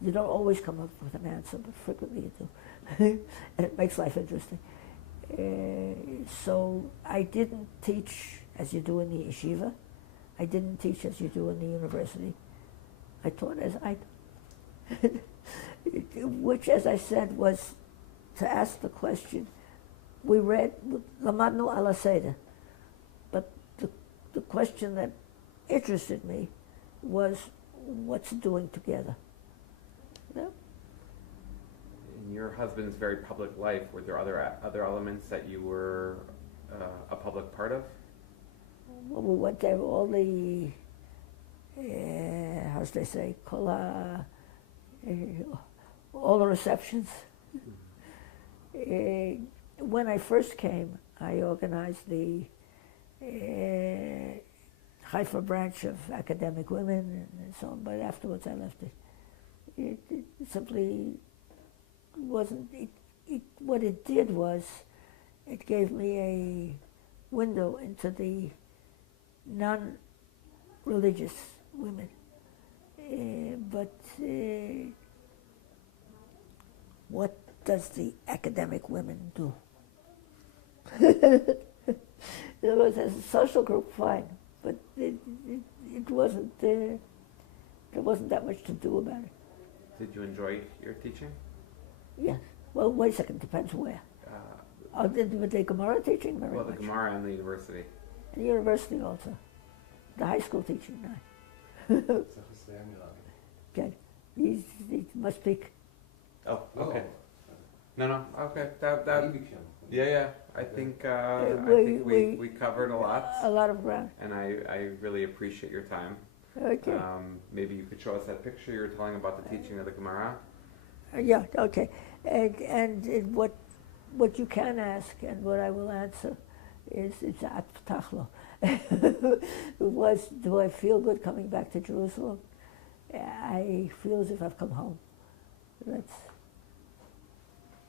You don't always come up with an answer, but frequently you do. And it makes life interesting. So I didn't teach as you do in the yeshiva. I didn't teach as you do in the university. I taught as I do. Which, as I said, was to ask the question. We read Lamadnu ala Seder, but the question that interested me was what's doing together. Yeah? In your husband's very public life, were there other elements that you were a public part of? Well, we went there all the how should I say, all the receptions. When I first came, I organized the Haifa branch of academic women and so on, but afterwards I left it. It simply wasn't, what it did was, it gave me a window into the non-religious women. But what does the academic women do? There was a social group, fine, but it wasn't, there wasn't that much to do about it. Did you enjoy your teaching? Yes. Well, wait a second, depends where. The Gemara teaching very much. Well, the Gemara and the university. And the university also. The high school teaching now. Okay. He must speak. Oh, okay. No, okay. That. Yeah. I think we covered a lot. A lot of ground. And I really appreciate your time. Okay. Maybe you could show us that picture you were telling about the teaching of the Gemara. Yeah. Okay. And what you can ask and what I will answer is it's at Ptachlo. Do I feel good coming back to Jerusalem? I feel as if I've come home.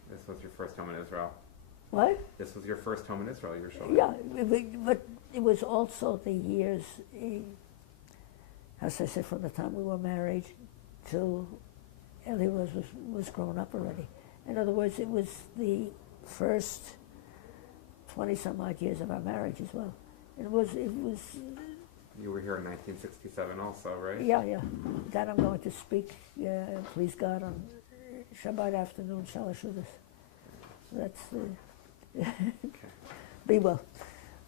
This was your first home in Israel. What? This was your first home in Israel, Yerushalayim. Yeah, but it was also the years, as I said, from the time we were married till Eli was grown up already. In other words, it was the first 20-some-odd years of our marriage as well. It was. You were here in 1967 also, right? Yeah. That I'm going to speak, please God, on Shabbat afternoon, Shalosh Shudas. That's okay. Be well.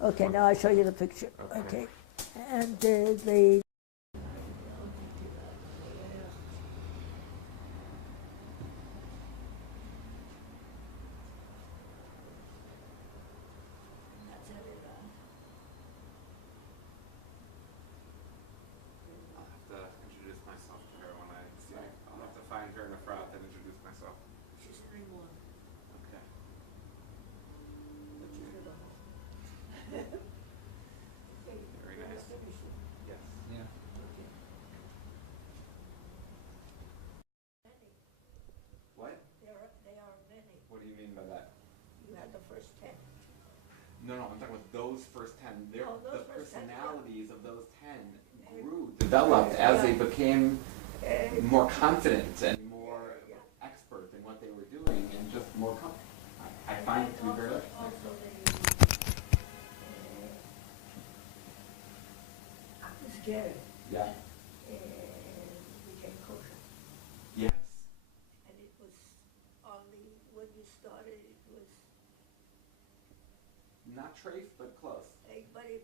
Okay, now I'll show you the picture. Okay. And the first 10. No, I'm talking about those first 10. Oh, those The first 10, personalities of those 10 grew, developed as they became more confident and more expert in what they were doing and just more comfortable. I find it to be very interesting. Also, במסגרת Yeah. became kosher. Yes. And it was only, when you started, it was, Not trafe, but close. but it